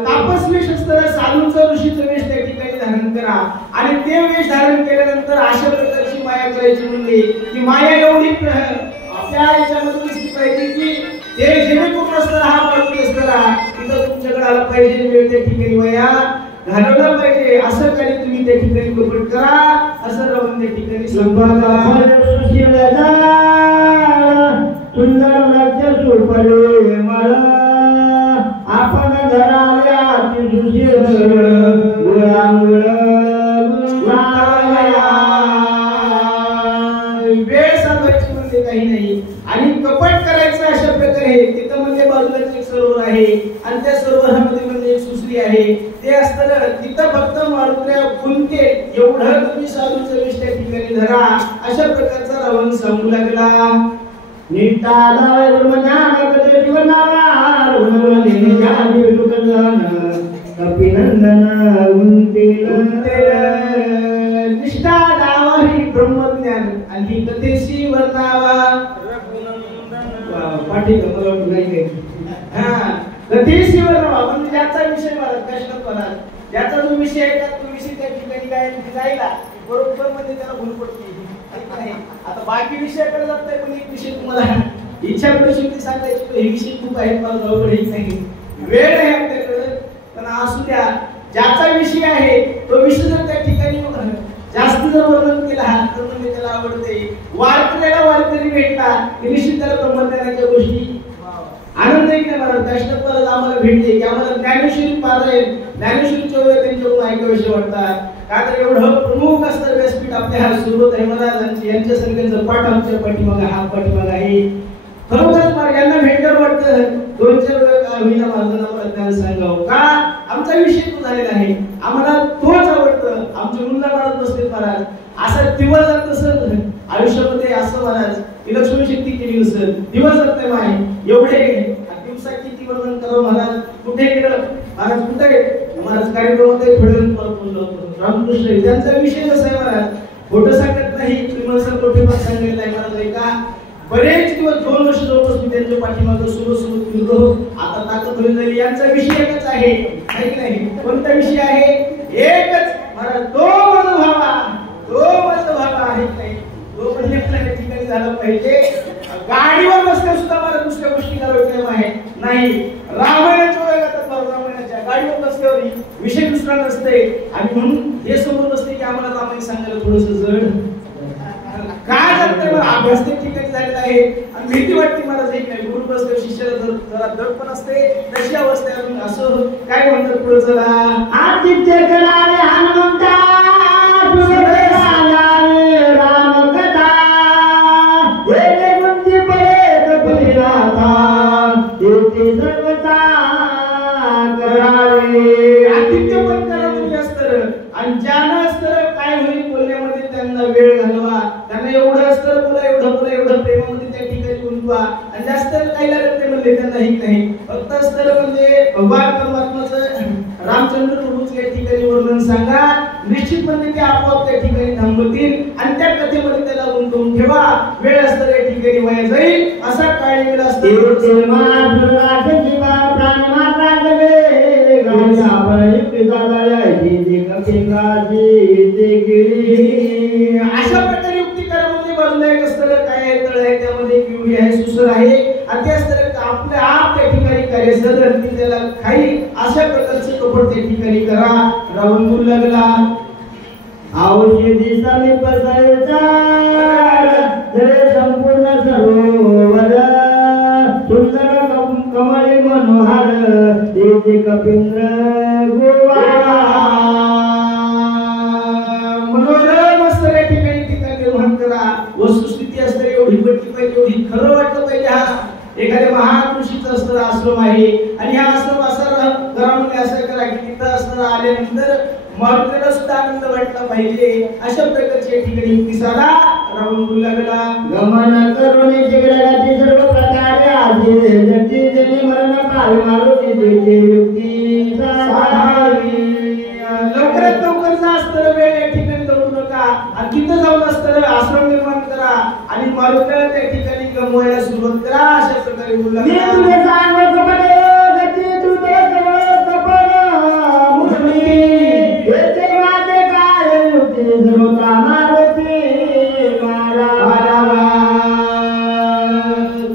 तापस्वी शस्त्र साधूचं ऋषीचं वेश त्या ठिकाणी धारण करा. आणि ते वेश धारण केल्यानंतर अशा प्रकारची माया करायची म्हणली की माया एवढी आपल्या याच्यामध्ये दिसली पाहिजे की ते जेणेकरून असताना हा पडून असताना तिथं तुमच्याकडे आला पाहिजे, वेळ त्या ठिकाणी माया घालवला पाहिजे. असं काही तुम्ही त्या ठिकाणी कपट करा, असं राहून त्या ठिकाणी सुंदर वृक्ष सुपडे मला आपण धराव्या वेळ सांगायची म्हणजे काही नाही. आणि कपट करायचं अशा प्रकारे तिथं म्हणजे बाजूलाच एक सरोवर आहे आणि त्या सरोवरामध्ये म्हणजे एक सुसरी आहे. ते असताना तिथं फक्त मारुत्र्या गुंते एवढं तुम्ही साधूचं वेश त्या ठिकाणी धरा, अशा प्रकारचा रावण सांगू लागला. निष्ठा दावाही ब्रह्मज्ञान आणि कथेशी वर्णावा पाठी कथेशी वर्णावा म्हणजे ज्याचा विषय मला ज्याचा जो विषय आहे तो विषय त्या ठिकाणी काय जायला बरोबर म्हणजे त्याला भूल पडते. आता बाकी विषयाकडे जात नाही, पण एक विषय तुम्हाला इच्छा परिस्थिती सांगायची, हे विषय खूप आहेत मला जवळ नाही, वेळ आहे आपल्याकडे, पण असू द्या. ज्याचा विषय आहे तो विषय जर त्या ठिकाणी जास्त जर वर्णन केला तर म्हणजे त्याला आवडते. वारकऱ्याला वारकरी भेटला की निश्चित त्याला ब्रह्मज्ञानाच्या गोष्टी आनंद आहे की नाही मला दर्शनात आम्हाला भेटते की आम्हाला ज्ञानेश्वरी पारायण ज्ञानेश्वरीच्या वेळी त्यांच्याकडून ऐकावेसे वाटतात. का तर एवढं प्रमुख असतं व्यासपीठ आपल्या सुरत महाराज यांच्या संख्येचं पाठ आमच्या पाठीमागा हा पाठीमागा आहे. खरोखरच मला यांना भेटलं वाटतं 2-4 वेळ का होईना माझं नाव ज्ञान सांगावं का आमचा विषय तो झालेला आहे, आम्हाला तोच आवडतं. आमचे मुलगा महाराज बसले महाराज असं दिवस जात तसं आयुष्यामध्ये असं महाराज लक्ष्मी शक्ती केली नसत, दिवस जात नाही माय एवढे दिवसा किती वर्णन करावं महाराज. कुठे गेलं महाराज, कुठे महाराज कार्यक्रमामध्ये थोडे परत रामकृष्ण त्यांचा विषय कसा आहे महाराज, खोटं सांगत नाही. श्रीमंत कोठे पण सांगितलं आहे महाराज का बरेच दिवस 2 वर्ष जवळपास मी त्यांच्या पाठीमागं सुरू फिरलो. आता ताकद होईल झाली. यांचा विषय एकच आहे की नाही. कोणता विषय आहे? एकच महाराज, तो मज व्हावा आहे की नाही. तो म्हणजे आपल्या ठिकाणी झाला पाहिजे. गाडीवर बसल्या सुद्धा मला दुसऱ्या गोष्टी करायच्या आहे नाही. रामायणाच्या वेळेला रामायणाच्या गाडीवर बसल्यावर विषय दुसरा नसते आणि म्हणून हे समोर नसते की आम्हाला रामायण सांगायला थोडस जड काय जातं. अभ्यास त्या ठिकाणी झालेला आहे आणि भीती वाटते मला एक नाही. गुरु बसल्या शिष्याला जरा दड पण असते तशी अवस्था आहे. असं काय म्हणतात पुढे चला आदित्य कराले हनुमंता आदित्य पण करा म्हणजे असतं आणि ज्यानं असतं काय होईल बोलण्यामध्ये त्यांना वेळ घालवा. त्यांना एवढं असतं बोला एवढं प्रेमामध्ये त्या ठिकाणी गुंतवा आणि जास्त काही लागत नाही म्हणजे त्यांना हे नाही. फक्त असतं म्हणजे भगवान परमात्माचं रामचंद्र प्रभूचं या ठिकाणी वर्णन सांगा, निश्चितपणे ते आपोआप त्या ठिकाणी थांबतील आणि त्या कथेमध्ये त्याला गुंतवून ठेवा. वेळ असतं या ठिकाणी वाया जाईल असा काळी वेळ असतो. प्राणी माता आणि त्याच तर आपल्या आप त्या ठिकाणी करायचं तर ती त्याला काही अशा प्रकारचे कपड त्या ठिकाणी करा. रावण बोलू लागला औषधी समीप संचार जरे संपूर्ण सरोवर सुंदर कमळे मनोहर देते कपिंद्र गोवा. मनोरम असतं या ठिकाणी ठिकाण निर्माण करा. वस्तुस्थिती असते एवढी पटली पाहिजे, एवढी खरं वाटलं पाहिजे. हा एखाद्या महान ऋषीचा असणारा आश्रम आहे आणि हा आश्रम असा घरामध्ये असं करा की तिथं असणारा आल्यानंतर मारुतीला सुद्धा आनंद वाटला पाहिजे. अशा प्रकारची या ठिकाणी युक्ती साधा रावण बोलू लागला गमन करून जगडाची सर्व प्रकारे आधी जगती जनी मरण पावे मारुती देते युक्ती साधावी. लवकरात लवकर जा असतं वेळ या ठिकाणी जाऊ नका आणि तिथं जाऊन असतं आश्रम निर्माण करा आणि मारुतीला त्या ठिकाणी गमवायला सुरुवात करा. अशा प्रकारे बोलू लागला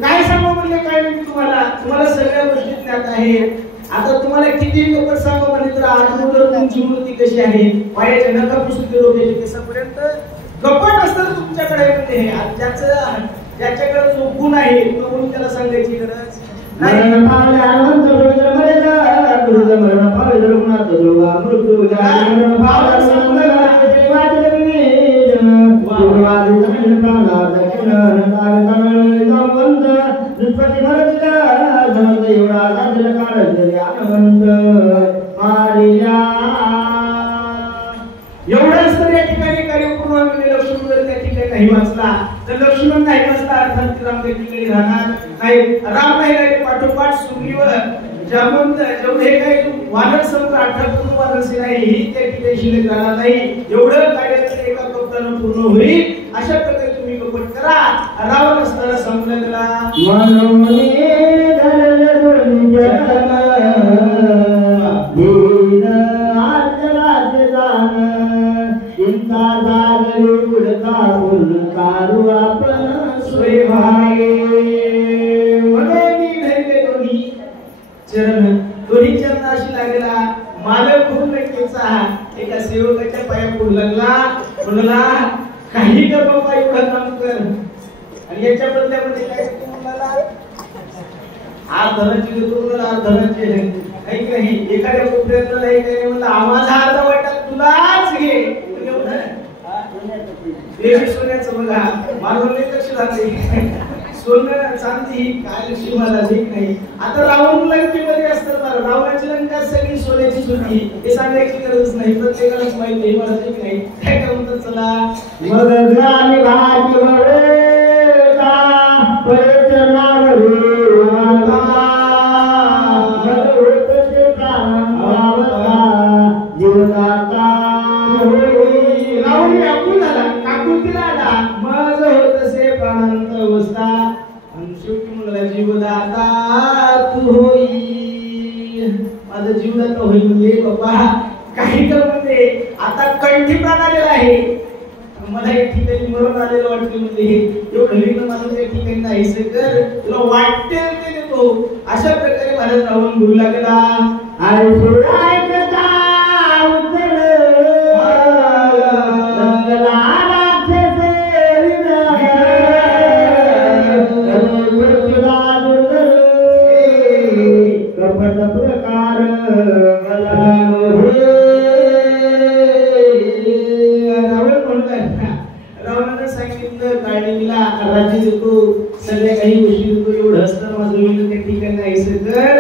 काय सांगू म्हणजे काय मी तुम्हाला सगळ्या गोष्टी ज्ञात आहेत. आता तुम्हाला किती लोक सांगू म्हणजे तर आजूबाजूला तुमची मूर्ती कशी आहे, पायाच्या नखापासून ते डोक्याच्या केसापर्यंत कपट असतं तुमच्याकडे. म्हणजे ज्याच्याकडे जो गुण आहे तो गुण त्याला सांगायची गरज नाही. एवढंच तर या ठिकाणी कार्य पूर्ण लक्ष्मण जर त्या ठिकाणी नाही वाचला तर लक्ष्मण नाही वाचला अर्थात राम त्या ठिकाणी राहणार नाही. राम नाही राहिले पाठोपाठ सुग्रीव जामवंत जेवढे काही वानर समजा 18 वानर सेना आहे ही त्या ठिकाणी शिल्लक राहणार नाही. एवढं कार्य एका कप्तानं पूर्ण होईल. अशा प्रकारे तुम्ही कपट करा. रावण असताना सांगू लागला दोन्ही चरणाशी लागला. मालक खूप नक्कीचा एका सेवकाच्या पाया पडू लागला. म्हणाला काही कर बाबा एवढं काम कर. आणि याच्या बदल्यामध्ये काय म्हणाला आज धनाची देतो म्हणाला आज धनाची काही काही एखाद्या कोपऱ्यात नाही काही म्हणलं आवाज अर्धा वाटत तुलाच घे. देवी सोन्याचं बघा माझं लक्ष राहते सोनं चांदी काय लक्ष्मी मला ठीक नाही. आता रावण लंकेमध्ये असतात बरं रावणाची लंका सगळी सोन्याची होती हे सांगायची गरज नाही. प्रत्येकालाच माहिती आहे मला ठीक नाही. काय काय म्हणतात चला मग ग्रामी भाग्य वळता परिचरणावरी जीवनाता रावण व्याकुळ झाला काकुळतीला आला. मग होत से प्राणांत अवस्था आणि शेवटी म्हणला जीवदाता तू होई. माझा जीवदाता होईल म्हणजे बाबा काही कर म्हणजे आता कंठी प्राण आलेला आहे. मला एक ठिकाणी मरण आलेलं वाटतं म्हणजे एवढं लिहिणं माझं त्या ठिकाणी नाही कर तुला वाटते ते देतो. अशा प्रकारे मला रावण बोलू लागला सगळ्या काही गोष्टी देतो. एवढंच तर माझं मी त्या ठिकाणी नाहीसं कर.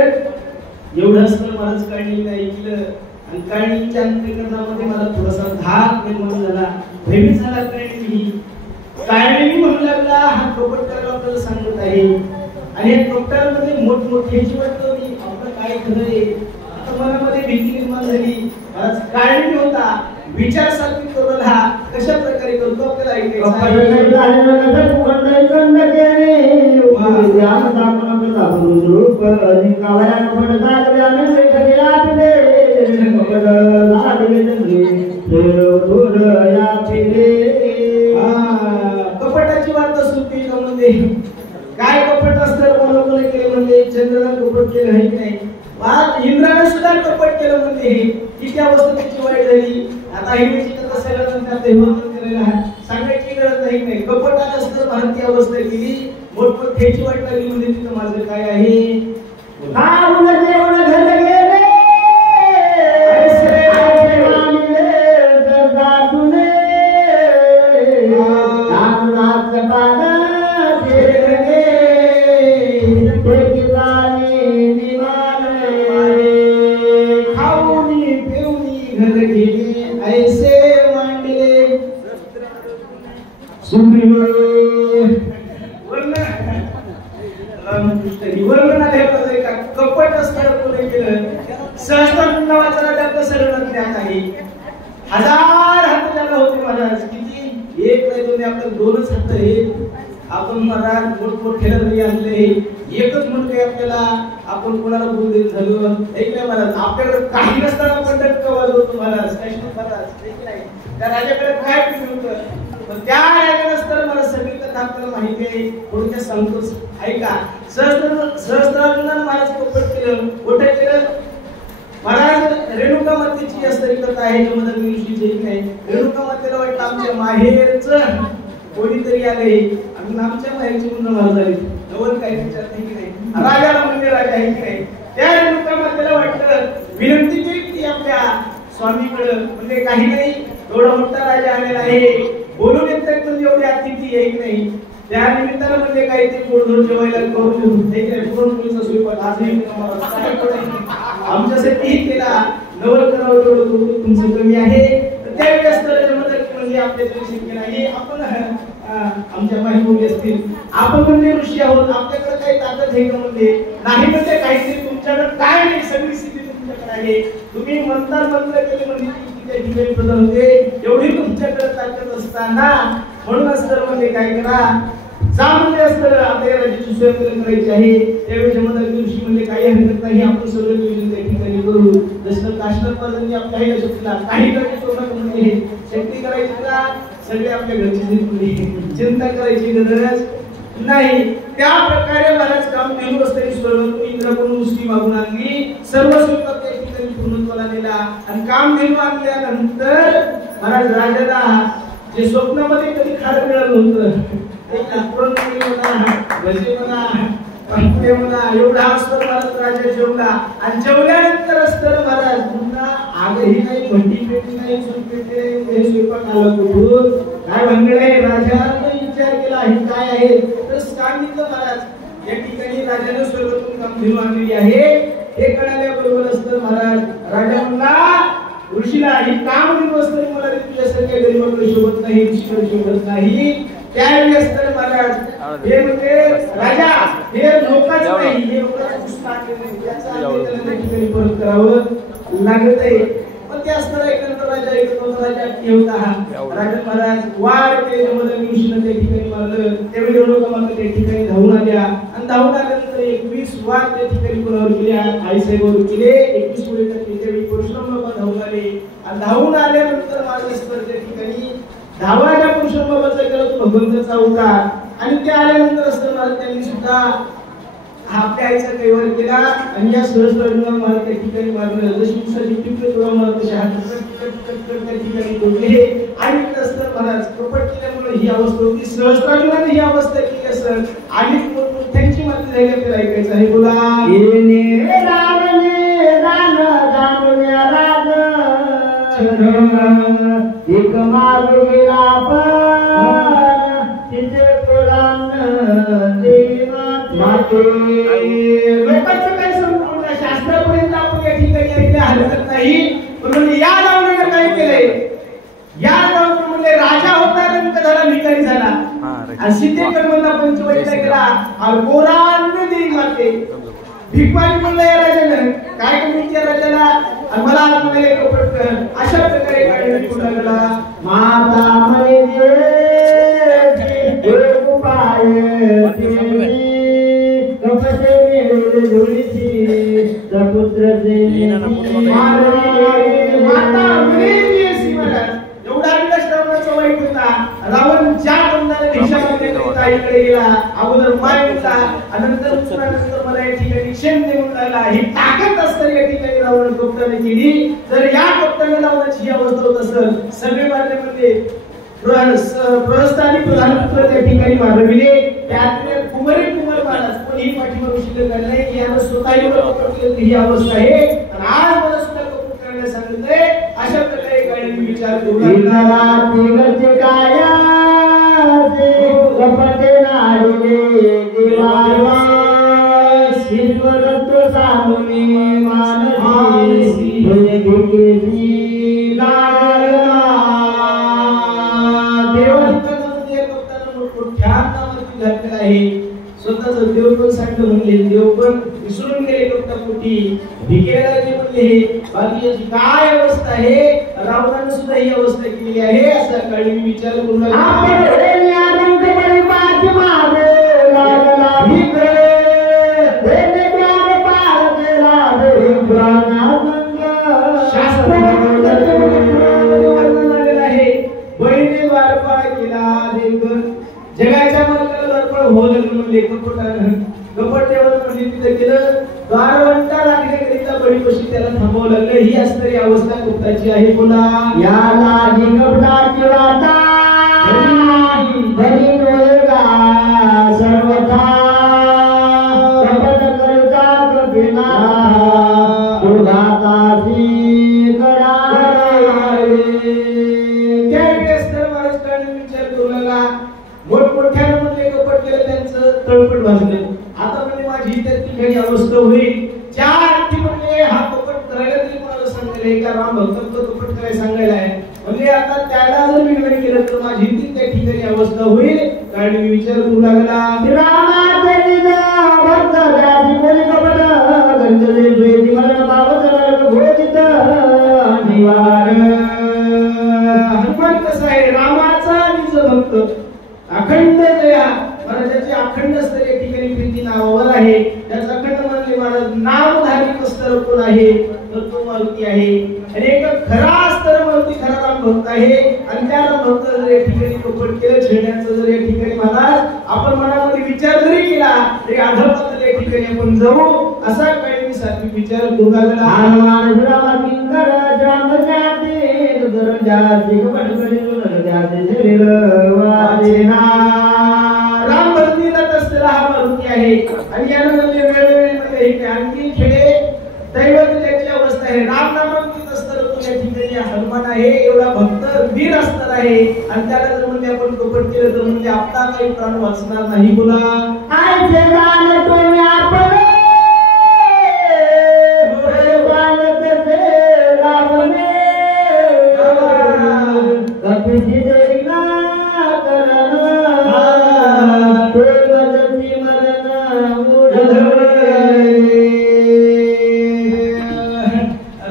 एवढंच तर मलाच काढणी ऐकलं आणि काढणीच्या अंतर्गतामध्ये मला थोडासा धाक निर्माण झाला. भयभीत झाला काढणी म्हणू लागला. हा कपट करायला आपल्याला सांगत आहे आणि या कपटामध्ये मोठमोठ्याची वाटतं मी आपलं काय खरं आहे. आता मनामध्ये भीती निर्माण झाली. काढणी होता विचार सात्विक करून हा कशा प्रकारे करतो आपल्याला कपटाची वार्ता सुटते. काय कपट असतं केलं आहे की नाही. आज इंद्राने सुद्धा कपट केलं म्हणजे किती अवस्था त्याची वाईट झाली. आता ही चित्र असायला नंतर केलेलं आहे, सांगायची गरज नाही. कपटात असतं भारतीय अवस्था केली, मोठमोठ्याची वाईट लागली म्हणजे तिथं माझं काय आहे. खाऊन जेवण घर गेले कपट असताना कोणी केलं. सहस्त्र नावाचा राजा कसं आहे. हजार हात त्याला होते महाराज. किती एक नाही दोन आपल्याला दोनच हात आहेत. आपण महाराज मोठमोठ्याला जरी आणले एकच म्हणतोय आपल्याला. आपण कोणाला बोलू देत झालो एक नाही महाराज. आपल्याकडे काही नसताना पण डटका वाजवतो महाराज. महाराज एक नाही त्या राजाकडे काय होतं पण त्या राजाला नसताना मला सगळी कथा आपल्याला माहिती आहे. थोडक्यात सांगतोच ऐका. सहस्त्रार्जुनाने महाराज कपट केलं. कुठे केलं महाराज. रेणुका मातेची असणारी कथा आहे जमदग्नी ऋषीची एक नाही. रेणुका मातेला वाटतं आमच्या माहेरचं कोणीतरी आले आणि आमच्या माहेरची म्हणून महाराज आले. नवल काही विचार नाही की नाही. राजाला म्हणजे राजा आहे की नाही. त्या रेणुका मातेला वाटतं विनंती केली की आपल्या स्वामीकडे म्हणजे काही नाही एवढा मोठा राजा आलेला आहे. बोलून येतात म्हणजे एवढी अतिथी आहे की नाही. त्या निमित्तानं म्हणजे काही ते गोडधोड जेवायला करून पुरणपोळीचा स्वयंपाक आजही आमच्यासाठी केला. नवल करावं तेवढं तुमचं कमी आहे. त्यावेळेस म्हणजे आपल्या शक्य नाही. आपण आमच्या माही बोलली असतील आपण म्हणजे ऋषी आहोत. आपल्याकडे काही ताकद आहे का म्हणजे नाही. म्हणजे काहीतरी तुमच्याकडे काय नाही. सगळी स्थिती तुमच्याकडे आहे. तुम्ही मंत्र केले म्हणजे प्रदान होते. एवढी तुमच्याकडे ताकद असताना म्हणूनच तर म्हणजे काय करा जा म्हणजे असतं आपल्या राज्याची सोय करायची आहे. त्यावेळी जमदग्नी ऋषी म्हणजे काही हरकत नाही. आपण सगळं नियोजन त्या ठिकाणी करू. जसं काष्टपादांनी आपल्या शक्तीला काही म्हणजे शक्ती करायची का सगळे आपल्या घरची चिंता करायची गरज नाही. त्या प्रकारे बऱ्याच काम केलं असताना स्वर्गातून इंद्राकडून मुस्लिम मागून आणली. सर्व स्वयंपाक त्या ठिकाणी पूर्णत्वाला नेला आणि काम देऊन आणल्यानंतर महाराज राजाला जे स्वप्नामध्ये कधी खायला मिळालं होतं पुरणपोळी म्हणा भजी म्हणा पंपे म्हणा एवढा असतं महाराज. राजा जेवला आणि जेवल्यानंतर असतं महाराज पुन्हा आगही नाही भंडी पेटी नाही पेटी नाही. स्वयंपाक आला कुठून काय भानगड आहे. राजाने विचार केला हे काय आहे तर सांगितलं महाराज या ठिकाणी राजाने स्वर्गातून काम घेऊन आणलेली आहे. हे कळाल्याबरोबर असतं महाराज राजा म्हणला ऋषीला ही काम दिली असतं मला तुझ्यासारख्या गरीबाकडे शोभत नाही ऋषीकडे शोभत नाही. त्यावेळी असतं महाराज हे म्हणजे राजा हे लोकांच नाही हे लोकांचं पुस्तक त्याचा परत करावं लागत आहे. पण ते असताना एकनंतर राजा राजा होता हा राजा महाराज वाढ केले जमदग्नी ऋषीने त्या ठिकाणी मारलं. त्यावेळी रेणुका माता त्या ठिकाणी धावून आल्या आणि धावून आल्यानंतर 21 वार त्या ठिकाणी कोणावर केल्या आईसाहेबावर केले. 21 वेळी त्यावेळी परशुराम बाबा धावून आले आणि धावून आल्यानंतर माझं स्तर त्या ठिकाणी धावाच्या परशुराम बाबाचा केला तो भगवंताचा अवतार आणि ते आल्यानंतर असतं महाराज त्यांनी सुद्धा आपल्या आईचा कैवार केला आणि या सहस्त्रार्जुनाला महाराज त्या ठिकाणी मारलं. जशी उसाची टिपले थोडा महाराज तशा हात त्या ठिकाणी तोडले आणि असतं महाराज कपट केल्यामुळे ही अवस्था होती. सहस्त्रार्जुनाने ही अवस्था केली असेल आणि त्यांची माती झाली आपल्याला ऐकायचं आहे. बोला एक मार्ग गेला तिथे पुराण लोकांचं काय संपूर्ण शास्त्रापर्यंत आपण या ठिकाणी ऐकले हरकत नाही. म्हणून या जाऊन काय केलंय या जाऊन म्हणजे राजा होता रंग झाला भिकारी झाला आणि सिद्धेकर मधला पंचवटीला गेला गोरान देई माते भिकवानी म्हणलं या राजानं काय कमी या राजाला आणि मला म्हणाले कपट कर. अशा प्रकारे काय लागला माता म्हणे रावण ज्या बंधाने भिक्षा मागण्याकरिता आईकडे गेला अगोदर माय म्हणला आणि नंतर रावणानंतर मला या ठिकाणी शेण देऊन लागला. ही ताकद असतं या ठिकाणी रावण कप्ताने केली. जर या कप्ताने लावण्याची ही अवस्था होत असेल, सगळे मारले म्हणजे प्रस्थानी प्रधानमंत्री त्या ठिकाणी मारविले. त्यातले कुमारी कुमार महाराज कोणीही पाठीमागून शिल्लक नाही की यानं स्वतः एवढं कपट केलं ही अवस्था आहे. आणि आज मला सुद्धा कपट करण्यास सांगितलंय. अशा प्रकारे काही मी विचार करू लागला. कपटे नारिले देवावा ईश्वरत्व सामुनी मानसी भुकेसी लागला. स्वतःच देव पण सांगतो म्हणले, देव पण विसरून गेले कपटापोटी भिकेला जे म्हणले. बाकी याची काय अवस्था आहे, रावणाने सुद्धा ही अवस्था केली आहे. असा काळी मी विचार करू बहिणी वारपाळ केला जगाच्या मालकाला वारपाळ होऊ लागलं म्हणले. कपट देवाला म्हणले तिथं केलं. द्वारवंटा लागण्याकरिता बळीपशी त्याला थांबावं लागलं. ही असणारी अवस्था कपटाची आहे. बोला याला कपटाची वाटा धरी डोळगा सर्वथा कपट करता कपिला दुर्गाताची करावे. त्यावेळेस तर महाराष्ट्राने विचार करू लागला. मोठमोठ्याने म्हणजे कपट केलं, त्यांचं तळपट भाजलं. आता म्हणजे माझी त्या ठिकाणी अवस्था होईल. ज्या अर्थी म्हणजे हा कपट करायला तरी कोणाला सांगायला का राम भक्त कपट करायला सांगायला आहे म्हणजे आता त्याला जर विनवणी केलं तर माझी ती त्या ठिकाणी अवस्था होईल. कारण मी विचार करू लागला. रामाचे भक्त राजी कोणी कपट गंजले द्वेषी मला बाबत घोषित निवार. हनुमान कसा आहे, रामाचा निज भक्त अखंड दया महाराजाची अखंड स्तर या ठिकाणी प्रीती नावावर आहे. त्याचा अखंड म्हणले महाराज नामधारी स्तर कोण आहे तर तो मारुती आहे. आणि एक खरा स्तर मारुती खरा राम भक्त आहे. आणि त्या राम भक्त जर या ठिकाणी कपट केलं, छेडण्याचं जर या ठिकाणी महाराज आपण मनामध्ये विचार जरी केला तरी अधोपतन या ठिकाणी आपण जाऊ. असा काही मी सात्विक विचार करू लागला. हनुमान रामा किंकर राम जाती दुर जाती कपट करी दुर जाती शरीर वादिना. राम भक्तीला असलेला हा मारुती आहे. आणि यानं म्हणजे वेळोवेळी म्हणजे हे आणखी खेळे दैवत त्याची अवस्था आहे. राम नामांकित असतं या ठिकाणी हनुमान आहे. एवढा भक्त वीर असणार आहे. आणि त्याला जर म्हणजे आपण कपट केलं तर म्हणजे आपला काही प्राण वाचणार नाही. बोला आय जगान तुम्ही आपण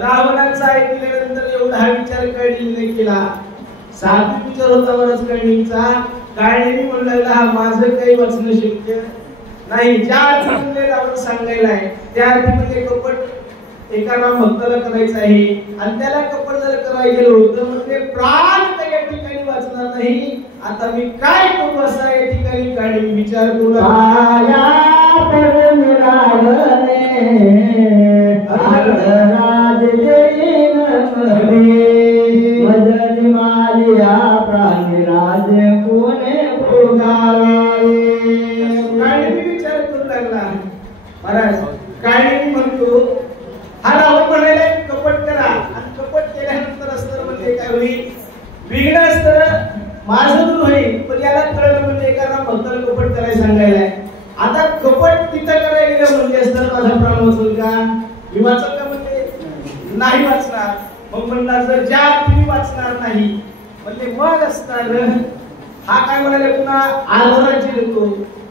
रावणाचा ऐकल्यानंतर एवढा विचार कळणी केला. सात्विक विचार होता बराच कळणीचा. काळणी म्हणू लागला हा माझं काही वाचणं शक्य नाही. ज्या अर्थी रावण सांगायला आहे त्या अर्थी म्हणजे कपट एका राम भक्ताला करायचं आहे. आणि त्याला कपट जर करायला गेलं होतं म्हणजे प्राण त्या ठिकाणी वाचणार नाही. आता मी काय करू असा या ठिकाणी काळणी विचार करू लागला. महाराज काळी म्हणतो हा रावण म्हणायला कपट करा. आणि कपट केल्यानंतर असतं म्हणजे काय होईल, विघ्न असतं माझं दूर होईल. पण याला कळलं म्हणजे एका राम भक्ताला कपट करायला सांगायलाय. आता कपट तिथं करायला गेलं म्हणजे असतं माझा प्राण वाचल का, मी वाचल का म्हणजे नाही वाचणार. मग म्हणणार जर ज्या तुम्ही वाचणार नाही म्हणजे मग असणार हा काय म्हणाले पुन्हा आदराज्य देतो.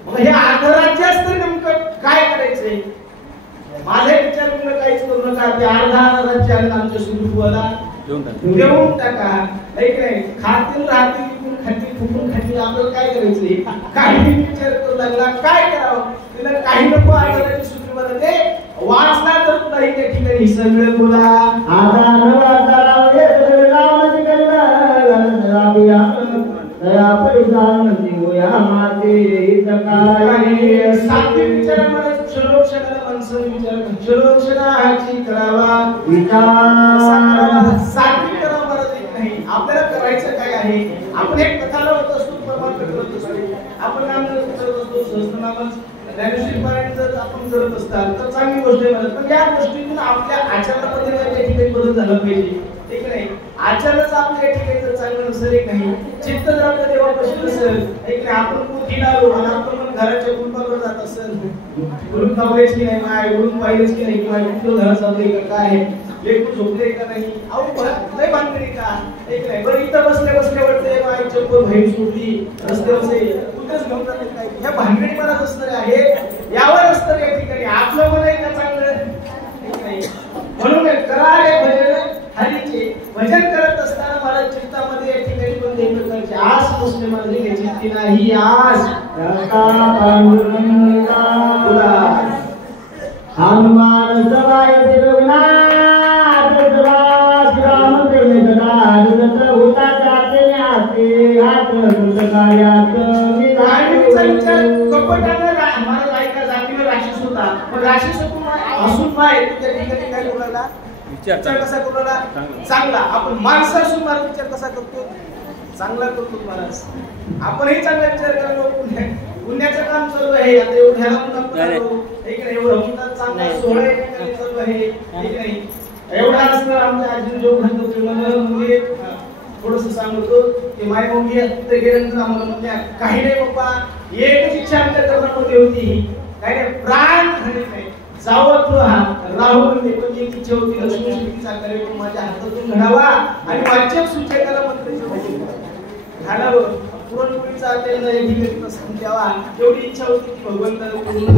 मग हे आदराज्य असतं नेमकं काय करायचंय. माझा विचार करून काहीच करू नका. ते अर्धा राज्य आमच्या सुरुवाला देऊन टाका. नाही खातील राहतील खातील फुकून खातील आपल्याला काय करायचंय. काही विचार करू लागला काय करावं. तिला काही नको आदराची सुरुवात ते वाचला तर नाही त्या ठिकाणी सगळं बोला. आता नवाचा रावणाची दया परिधान होया माते सात्विक विचारामध्ये क्षणोक्षणाला माणसाने विचार करा, क्षणोक्षणाची करावा विचार, सात्विक करावा महाराज एक नाही. आपल्याला करायचं काय आहे? आपण एक कथा लावत असतो, परमार्थ करत असतो, आपण नाम करत असतो, सहस्त्रनामच ज्ञानेश्वरी पारायण जर आपण करत असताल तर चांगली गोष्ट आहे महाराज. पण या गोष्टीतून आपल्या आचरणामध्ये त्या ठिकाणी बदल झाला पाहिजे, ठीक नाही. आचरणच आपल्या ठिकाणी जर चांगलं नसेल एक नाही, चित्त जर आपल्या देवापाशी नसेल एक नाही, आपण कुठे आलो आणि आपण पण घराच्या कुंभावर जात असेल, उडून खावलेच की नाही, माय उडून पाहिलेच की नाही, किंवा कुठलं घरात चाललंय का काय, लेकरू झोपले का नाही, अहो लय भानगडी का एक नाही. बरं इथं बसल्या बसल्या वाटतंय माय चप्पल बाहेर सोडली रस्त्यावरचे कुठेच घेऊन जाते काय, ह्या भानगडी मला असणारे आहे, यावर असतं या ठिकाणी आपलं मन आहे का चांगलं एक नाही. म्हणून करा रे भजन हरीचे, भजन करत असताना मला चित्तामध्ये या ठिकाणी पण एक प्रकारची आस बसले माझी घ्यायची नाही. आस हनुमान सवाय रघुनाथ राम होता जाते आते हात कार्यात कपटानं महाराज ऐका जातीवर राक्षस होता, पण राक्षस असून पाय त्या ठिकाणी काय बोलायला विचार कसा करूला चांगला. आपण माणसं असून महाराज विचार कसा करतो? चांगला करतो महाराज. आपणही चांगला विचार करतो. पुण्याचं काम चालू आहे आता, एवढ्याला एवढं चांगला 16 चालू आहे ठीक नाही. एवढा असतं आमच्या आजी जो म्हणजे थोडस सांगतो की माय मम्मी तिथे गेल्यानंतर आम्हाला म्हणजे काही नाही बाप्पा, एकच इच्छा आमच्या कर्मामध्ये होती, काही नाही प्राण घालत नाही जावं तो राहू म्हणजे पण एक इच्छा होती लक्ष्मी शक्तीचा कार्यक्रम माझ्या हातातून घडावा आणि वाचक सूचकाला मंत्राची घालावं, पुरणपोळीचा त्यांना एक द्यावा, एवढी इच्छा होती की भगवंताने पूर्ण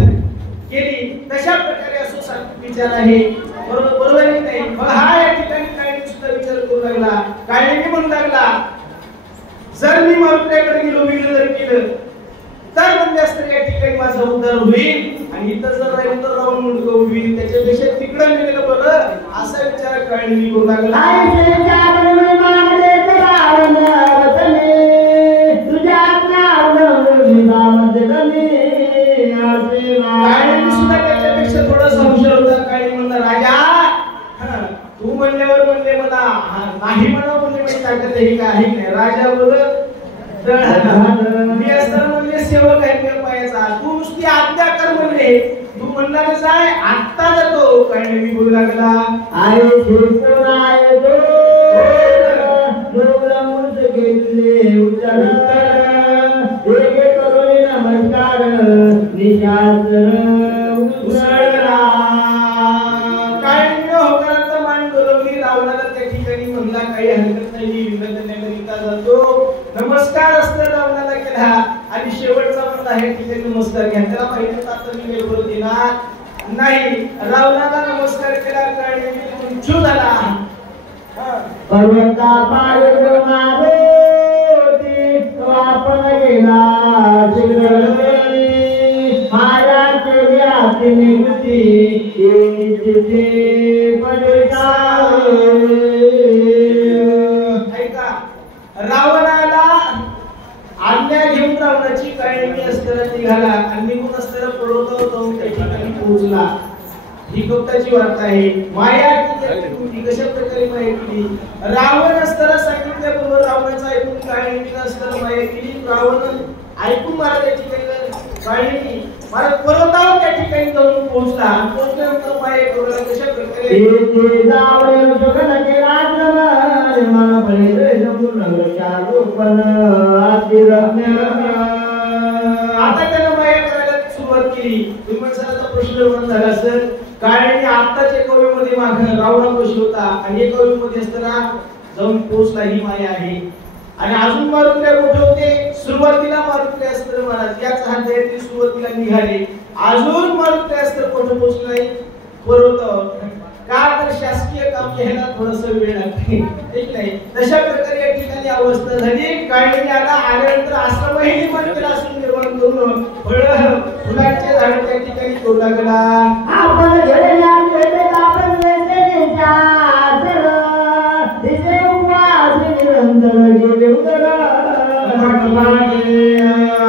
केली. तशा प्रकारे असो सात्विक विचार आहे, बरोबर आहे नाही. मग हा या ठिकाणी काय सुद्धा विचार करू लागला, काय म्हणू लागला, जर मी मरुत्याकडे गेलो विघ्न जर केलं तर म्हणजे असतं या ठिकाणी माझा उद्धार होईल, आणि इथं जर राहिलं तर राहून मुंडकं उडवीन, त्याच्यापेक्षा तिकडं गेलेलं बरं असा विचार काळजी करू लागला. सुद्धा त्याच्यापेक्षा थोडा संशय होता. काळी म्हणला राजा तू म्हणल्यावर म्हणले मला नाही म्हणा म्हणजे माझी ताकद आहे का आहे नाही. राजा बोलत मी असताना म्हणले सेवक आहे मी पायाचा, तू नुसती आज्ञा कर म्हणले, तू म्हणणारच आहे आत्ता जातो. काय मी बोलू लागला आय घेतले उचल नमस्कार काय होकाराचा मान डोलवली. रावणाला त्या ठिकाणी म्हणला काही हरकत नाही, विनंतीकरिता जातो. नमस्कार असतं रावणाला केला आणि शेवटचा म्हणला हे ठिकाणी नमस्कार घ्या. त्याला माहिती आता मी वेळ बोलत येणार नाही. रावणाला नमस्कार केला, काळी उंचू झाला. पर्वता पार आपण गेला माया केली निवृत्ती ऐका. रावणाला आज्ञा घेऊन रावणाची काळजी असताना निघाला आणि निघून असताना पर्वतावर जाऊन त्या ठिकाणी पोहोचला. ही गुप्ताची वार्ता आहे. माया केली कशा प्रकारे माया केली. रावण असताना सांगितल्याबरोबर रावणाचं ऐकून काळजी असताना माया केली. रावण ऐकून महाराज या ठिकाणी काळजी महाराज पर्वतावर त्या ठिकाणी जाऊन पोहोचला. पोहोचल्यानंतर माया करूला कशा प्रकारे आता त्यानं माया करायला सुरुवात केली. तुम्ही म्हणसाला प्रश्न झाला असेल कारण आत्ताच्या कवीमध्ये मागे रावणापाशी होता आणि एक कवीमध्ये असताना जाऊन पोहोचला. ही माया आहे. आणि अजून मारुत्या कुठे होते? सुरुवातीला मारुत्या अस्त्र महाराज याच हात सुरुवातीला निघाले. अजून मारुत्या अस्त्र कुठे पोहोचले नाही पर्वतावर. का तर शासकीय काम घ्यायला थोडासा वेळ लागते ठीक नाही. तशा प्रकारे या ठिकाणी अवस्था झाली. काळजी आला. आल्यानंतर आश्रमही निर्माण केला. आश्रम निर्माण करून फळं फुलांचे झाड त्या ठिकाणी करू लागला. आपण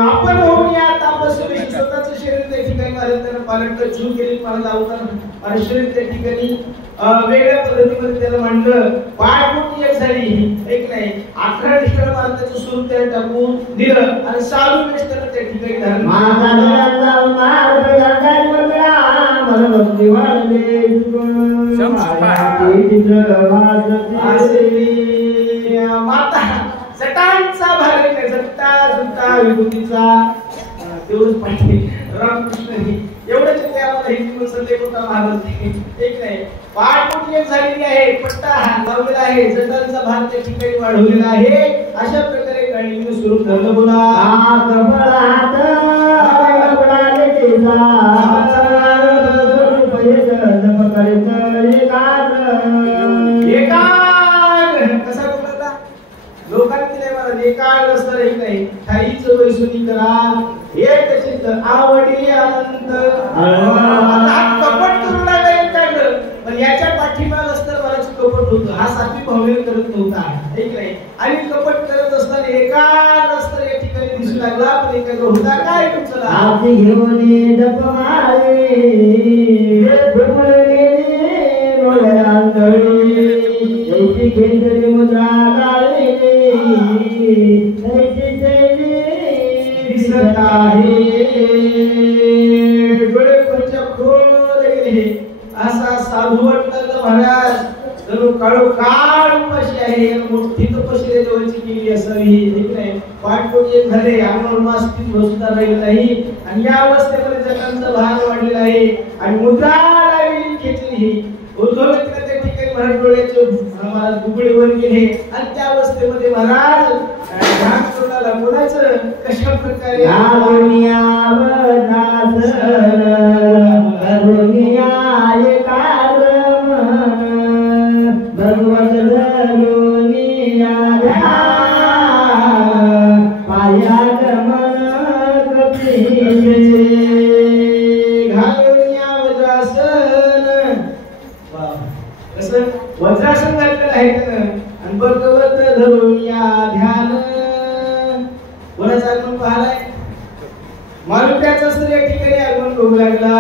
आपण होऊन या तापस्वी स्वतःचं शरीर त्या ठिकाणी पालन चूक केली मला अवतार परमेश्वराने त्या ठिकाणी वेगळ्या पद्धतीमध्ये त्याला मांडलं. पाठपोटी एक झाली एक नाही 11 ठिकाणी महाराजांचं स्वरूप त्याला टाकून दिलं आणि साधू वेश त्याला त्या ठिकाणी धारण माता जटांचा भाग जटा जुटा विभूतीचा तेवढंच पाहिजे रामकृष्ण एवढंच ते आम्हाला हिंदू संदेश होता महाराज एक नाही. पाठपोटी एक झालेली आहे, पट्टा लावलेला आहे, जटांचा भाग त्या ठिकाणी वाढवलेला आहे. अशा प्रकारे काळीने स्वरूप धरलं. बोला लोकांनी मला एकाग असतं एक नाही ठाईच वैसुनी करा एक चित्त आवडी अनंत. आता कपट करू लागला एकाग पण याच्या पाठीमाग असतं बराच कपट होतं. हा सात्विक भावनेने करत नव्हता एक नाही आणि कपट करत असताना एकाग असतं या ठिकाणी दिसू लागला पण एकाग होता काय तुमचं हाती घेऊन जप मारे मुद्रा दिसत आहे डोळे पंचखोल गेले. असा साधू वाटला महाराज जणू काळोखाळ उपाशी आहे. मोठी तपश्चर्या देवाची केली असावी ठीक नाही. पाठपोटी एक झाले अंगावर मास्तीत बसता राहिलं नाही आणि या अवस्थेमध्ये जगांचा भार वाढलेला आहे आणि मुद्रा लावली खेचली उद्धवतीला त्या ठिकाणी महाराज डोळ्याचे महाराज गुगळीवर गेले आणि त्या अवस्थेमध्ये महाराज ध्यान कोणाला कोणाचं कशा प्रकारे वज्रासन घातलेलं आहे त्यानं आणि भगवत धरून या ध्यान कोणाचं आगमन पाहलाय मारुत्याचं असतं या ठिकाणी आगमन होऊ लागला.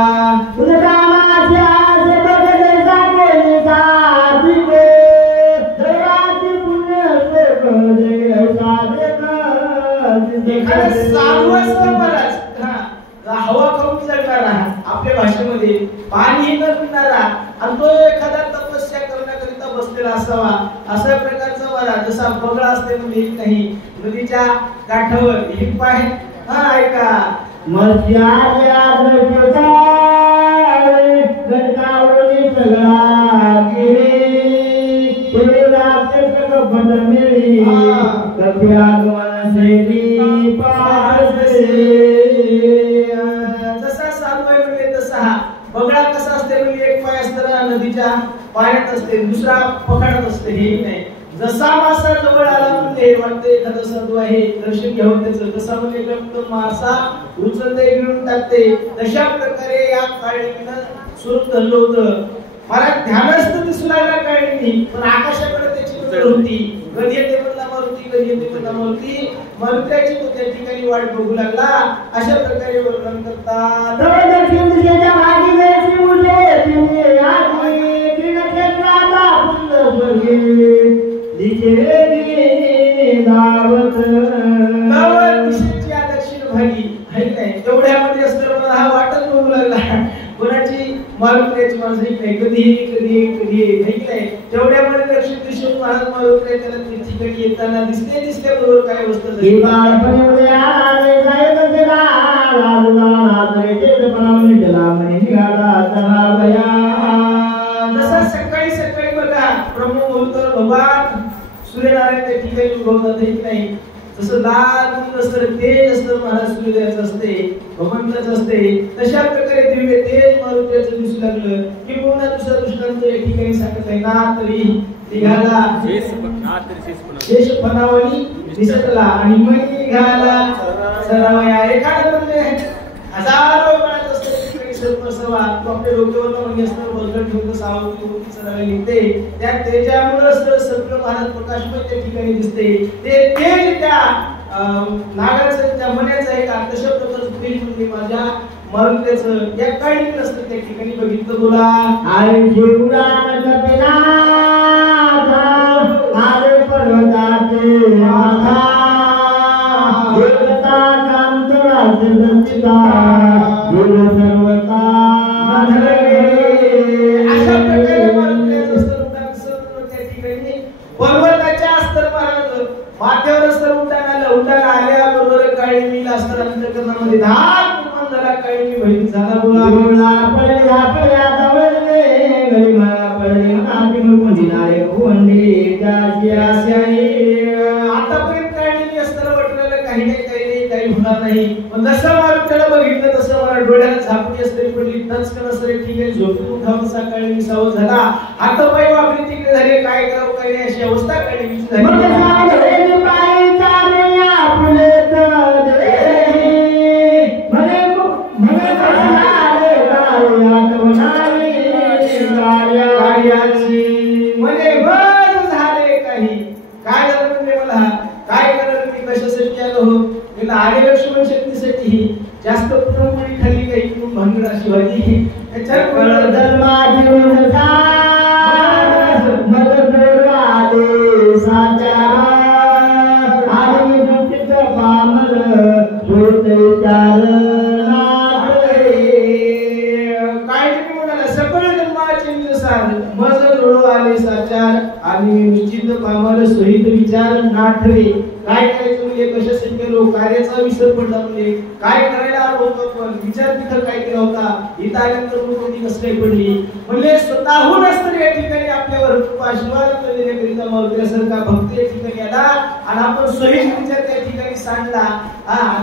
एखादा साधू असतं महाराज हवा खाऊन जगणारा आपल्या भाषेमध्ये पाणी न पिणारा आणि तो एखादा तपस्या करण्याकरिता बसलेला असावा अशा प्रकारचा महाराज जसा बगळा असते म्हणजे नाही नदीच्या काठावर एक पाय हा ऐका जसा साधू आहे म्हणजे तसा बगळा कसा असते म्हणजे एक पाय असताना नदीच्या पाण्यात असते दुसरा पकडत असते हे नाही. जसा मासा जवळ आला म्हणजे वाटते एखादा साधू आहे दर्शन घ्यावं त्याचं तसा म्हणजे एकदम मासा उचलते गिळून टाकते. तशा प्रकारे या काळीनं स्वरूप धरलं होतं. मला ध्यानस्थ दिसू लागला काळीनी पण आकाशाकडे त्याची नजर होती. कधी येते म्हणला मारुती कधी येते म्हणला मारुती मारुत्याची तो त्या ठिकाणी वाट बघू लागला. अशा प्रकारे वर्णन करतात दक्षिण भागी तेवढ्यामध्ये असताना हा वाटच बघू लागला कोणाची मारुत्याची माणसं नाही कधी नाही तेवढ्यामध्ये दक्षिण दिशेने महाराज मारुत्या त्याला ठिकाणी येताना दिसते बरोबर काय अवस्था झाली. जसा सकाळी सकाळी बघा ब्रह्ममुहूर्त भगवान सूर्यनारायण त्या ठिकाणी उगवतात नाही जसं लाल असतं तेज असतं महाराज सूर्योदयाचं असते भगवंताचं असते. तशा प्रकारे दिव्य तेज मारुत्याचं दिसू लागलं की पुन्हा दुसऱ्या दृष्टांत या ठिकाणी सांगत आहे ना तरी निघाला शेष फनावणी दिसतला आणि मग निघाला सरावया. एखादं म्हणजे हजारो वेळात असतं सर्वसवा आपल्या डोक्यावर म्हणजे असतं बलगट ठेवून सावली सरावे निघते त्या तेजामुळे सगळं महाराज प्रकाशमय त्या ठिकाणी दिसते. ते तेज त्या नागाचं त्या मण्याचं आहे का तशा प्रकारचं तेज म्हणजे माझ्या मारुतीचं या काळी नसतं त्या ठिकाणी बघितलं तुला आई शिवरान कपिला आले पर्वताचे माथा देवता कांतराचे दंतिका गुरु सर्वता अशा प्रकारे मारुतीचं स्वरूप त्या ठिकाणी पर्वताच्या अस्तर महाराज माथ्यावर अस्तर उड्डाण आल्याबरोबर काळी मील अस्तर अंतकरणामध्ये धाक झाला काळी मी भयभीत झाला बोला पडल्या पडल्या तवरले गरी मला पडले नाती मुकुंदी नारे कोंडी त्याची आशाई आतापर्यंत काळी मी अस्तर वाटलेलं काही होणार नाही पण जसं मारुतीला बघितलं तसं मला डोळ्याला झापडी असतरी पडली टचकन असतरी ठीक आहे झोपून उठावून सकाळी मी सावध झाला हातपाय वाकडी तिकडे झाले काय करावं काय नाही अशी अवस्था काळी मी झाली आर्य लक्ष्मण शक्तीसाठी जास्त पुरणपोळी खाल्ली काही म्हणून भांगडा शिवाजी त्याच्यावर सोहित विचार नाठवे काय करायचं म्हणजे कशासाठी केलो कार्याचा विसर पडला म्हणजे काय करायला आलो होतो पण विचार तिथं काय केला होता इथं आल्यानंतर कोणती कसं काही पडली म्हणजे स्वतःहून असतं या ठिकाणी आपल्यावर आशीर्वाद देण्याकरिता मारुतीसारखा भक्त या ठिकाणी आला आणि आपण सोयीचा विचार त्या ठिकाणी सांडला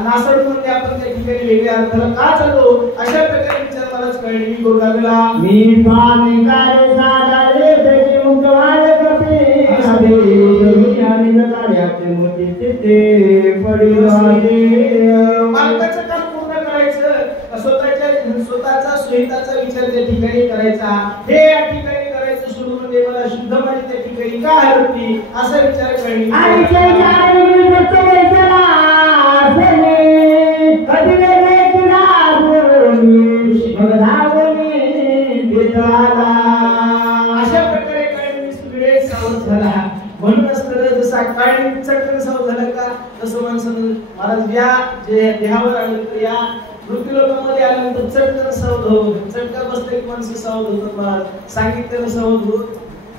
नासड म्हणजे आपण त्या ठिकाणी वेगळ्या अर्थाला का चाललो अशा प्रकारे विचार मलाच कळली मी करू लागला मी स्वामी कार्य साधारे त्याची मुक्तवाद कपी मालकाचं काम पूर्ण करायचं स्वतःचा सोयीचा विचार त्या ठिकाणी करायचा हे या ठिकाणी करायचं सुरू म्हणजे मला शुद्ध माझी त्या ठिकाणी का हरवती असा विचार कळली अशा प्रकारे कळली सुगडे सावध झाला म्हणूनच तर जसा काळी चटकन सावध झाला का तसं माणसानं महाराज या जे देहावर आले तर या मृत्यू लोकांमध्ये आल्यानंतर चटकन सावध हो चटका बसले की माणसं सावध होतात महाराज सांगितलेलं सावध होत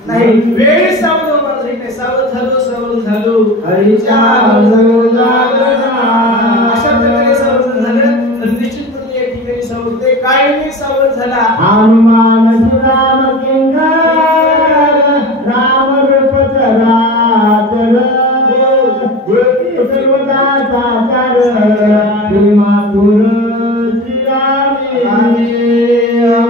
नाही वेळी सावध हो महाराज नाही सावध झालो हरीच्या अशा प्रकारे सावध झालं तर निश्चितपणे या ठिकाणी सावध ते काळी सावध झाला हनुमान सुराम किंकर राम रूप चराचर देवी सर्वदाचा चार भीमातुर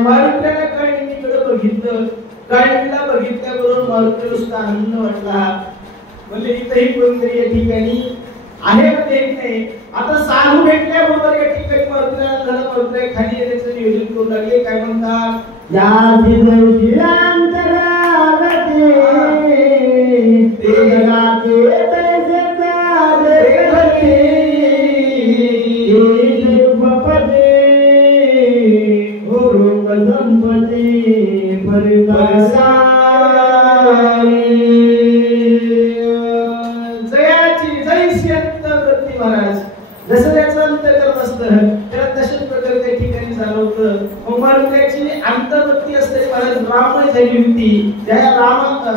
मारुतीला काळीकडे बघितलं काळीला बघितल्याबरोबर मारुतीला सुद्धा आनंद वाटला म्हणजे इथंही कोणतरी या ठिकाणी आहे म्हणजे नाही आता साधू भेटल्याबरोबर या ठिकाणी मारुतीला झाला मारुतीला खाली येण्याचं नियोजन करू लागले काय म्हणतात या ते जगाचे तैसे जयाची जैसी अंतर्वृत्ती महाराज जसं त्याचं अंतकरण असतं त्याला तशाच प्रकारे त्या ठिकाणी झालं होतं मारुतीची अंतर्वृत्ती असते महाराज राममय झाली होती त्या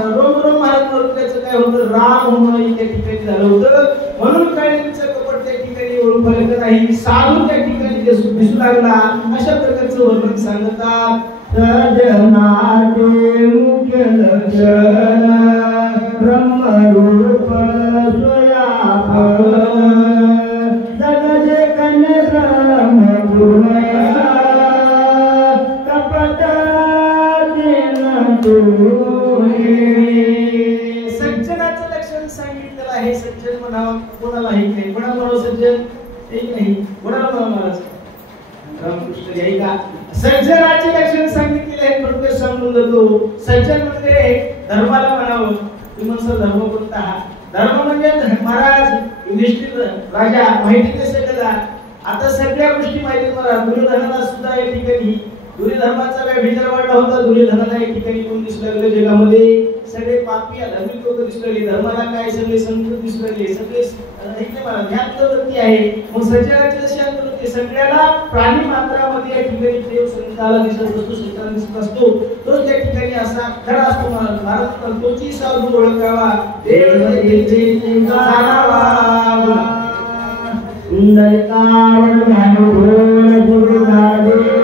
रोम रोम महाराज मारुतीचं काय होतं राम होणं त्या ठिकाणी झालं होतं म्हणून काळीचं कपट त्या ठिकाणी ओळखलं नाही साधू त्या ठिकाणी दिसू लागला अशा प्रकारचं वर्णन सांगतात सजनाचे मुख्य लक्षण ब्रह्मरूप स्वयापन जगजे कन्या ब्रह्मपूर्ण कपट सज्जनाचं लक्षण सांगितलेलं आहे सज्जन म्हणावं कोणाला नाही कोणाला म्हणावं सज्जन एक नाही कोणाला म्हणावं महाराज रामकृष्ण याई का सज्जनाचे लक्षण सांगितलेले आहेत प्रत्येक सांगून जातो सज्जन म्हणजे धर्माला म्हणावं तुम्ही म्हणसा धर्म कोणता धर्म म्हणजे महाराज युधिष्ठिर राजा माहिती देशाला आता सगळ्या गोष्टी माहिती मला. दुर्योधनाला सुद्धा या ठिकाणी दुर्योधनाचा काय विचार वाढला होता. दुर्योधनाला एक ठिकाणी कोण दिसू लागले जगामध्ये? सगळे पापी धार्मिक लोक दिसू लागले. धर्माला काय सगळे संत दिसू लागले. सगळे मला ध्यानवृत्ती आहे. मग सज्जनाची जशी अंतर्वृत्ती सगळ्याला प्राणी मात्रामध्ये या ठिकाणी देव संताला दिसत असतो, संताला दिसत असतो. तोच त्या ठिकाणी असा खरा असतो. महाराज तोची साधू ओळखावा देव जाणावा. सुंदरकावड भानुभोर गुरुनादे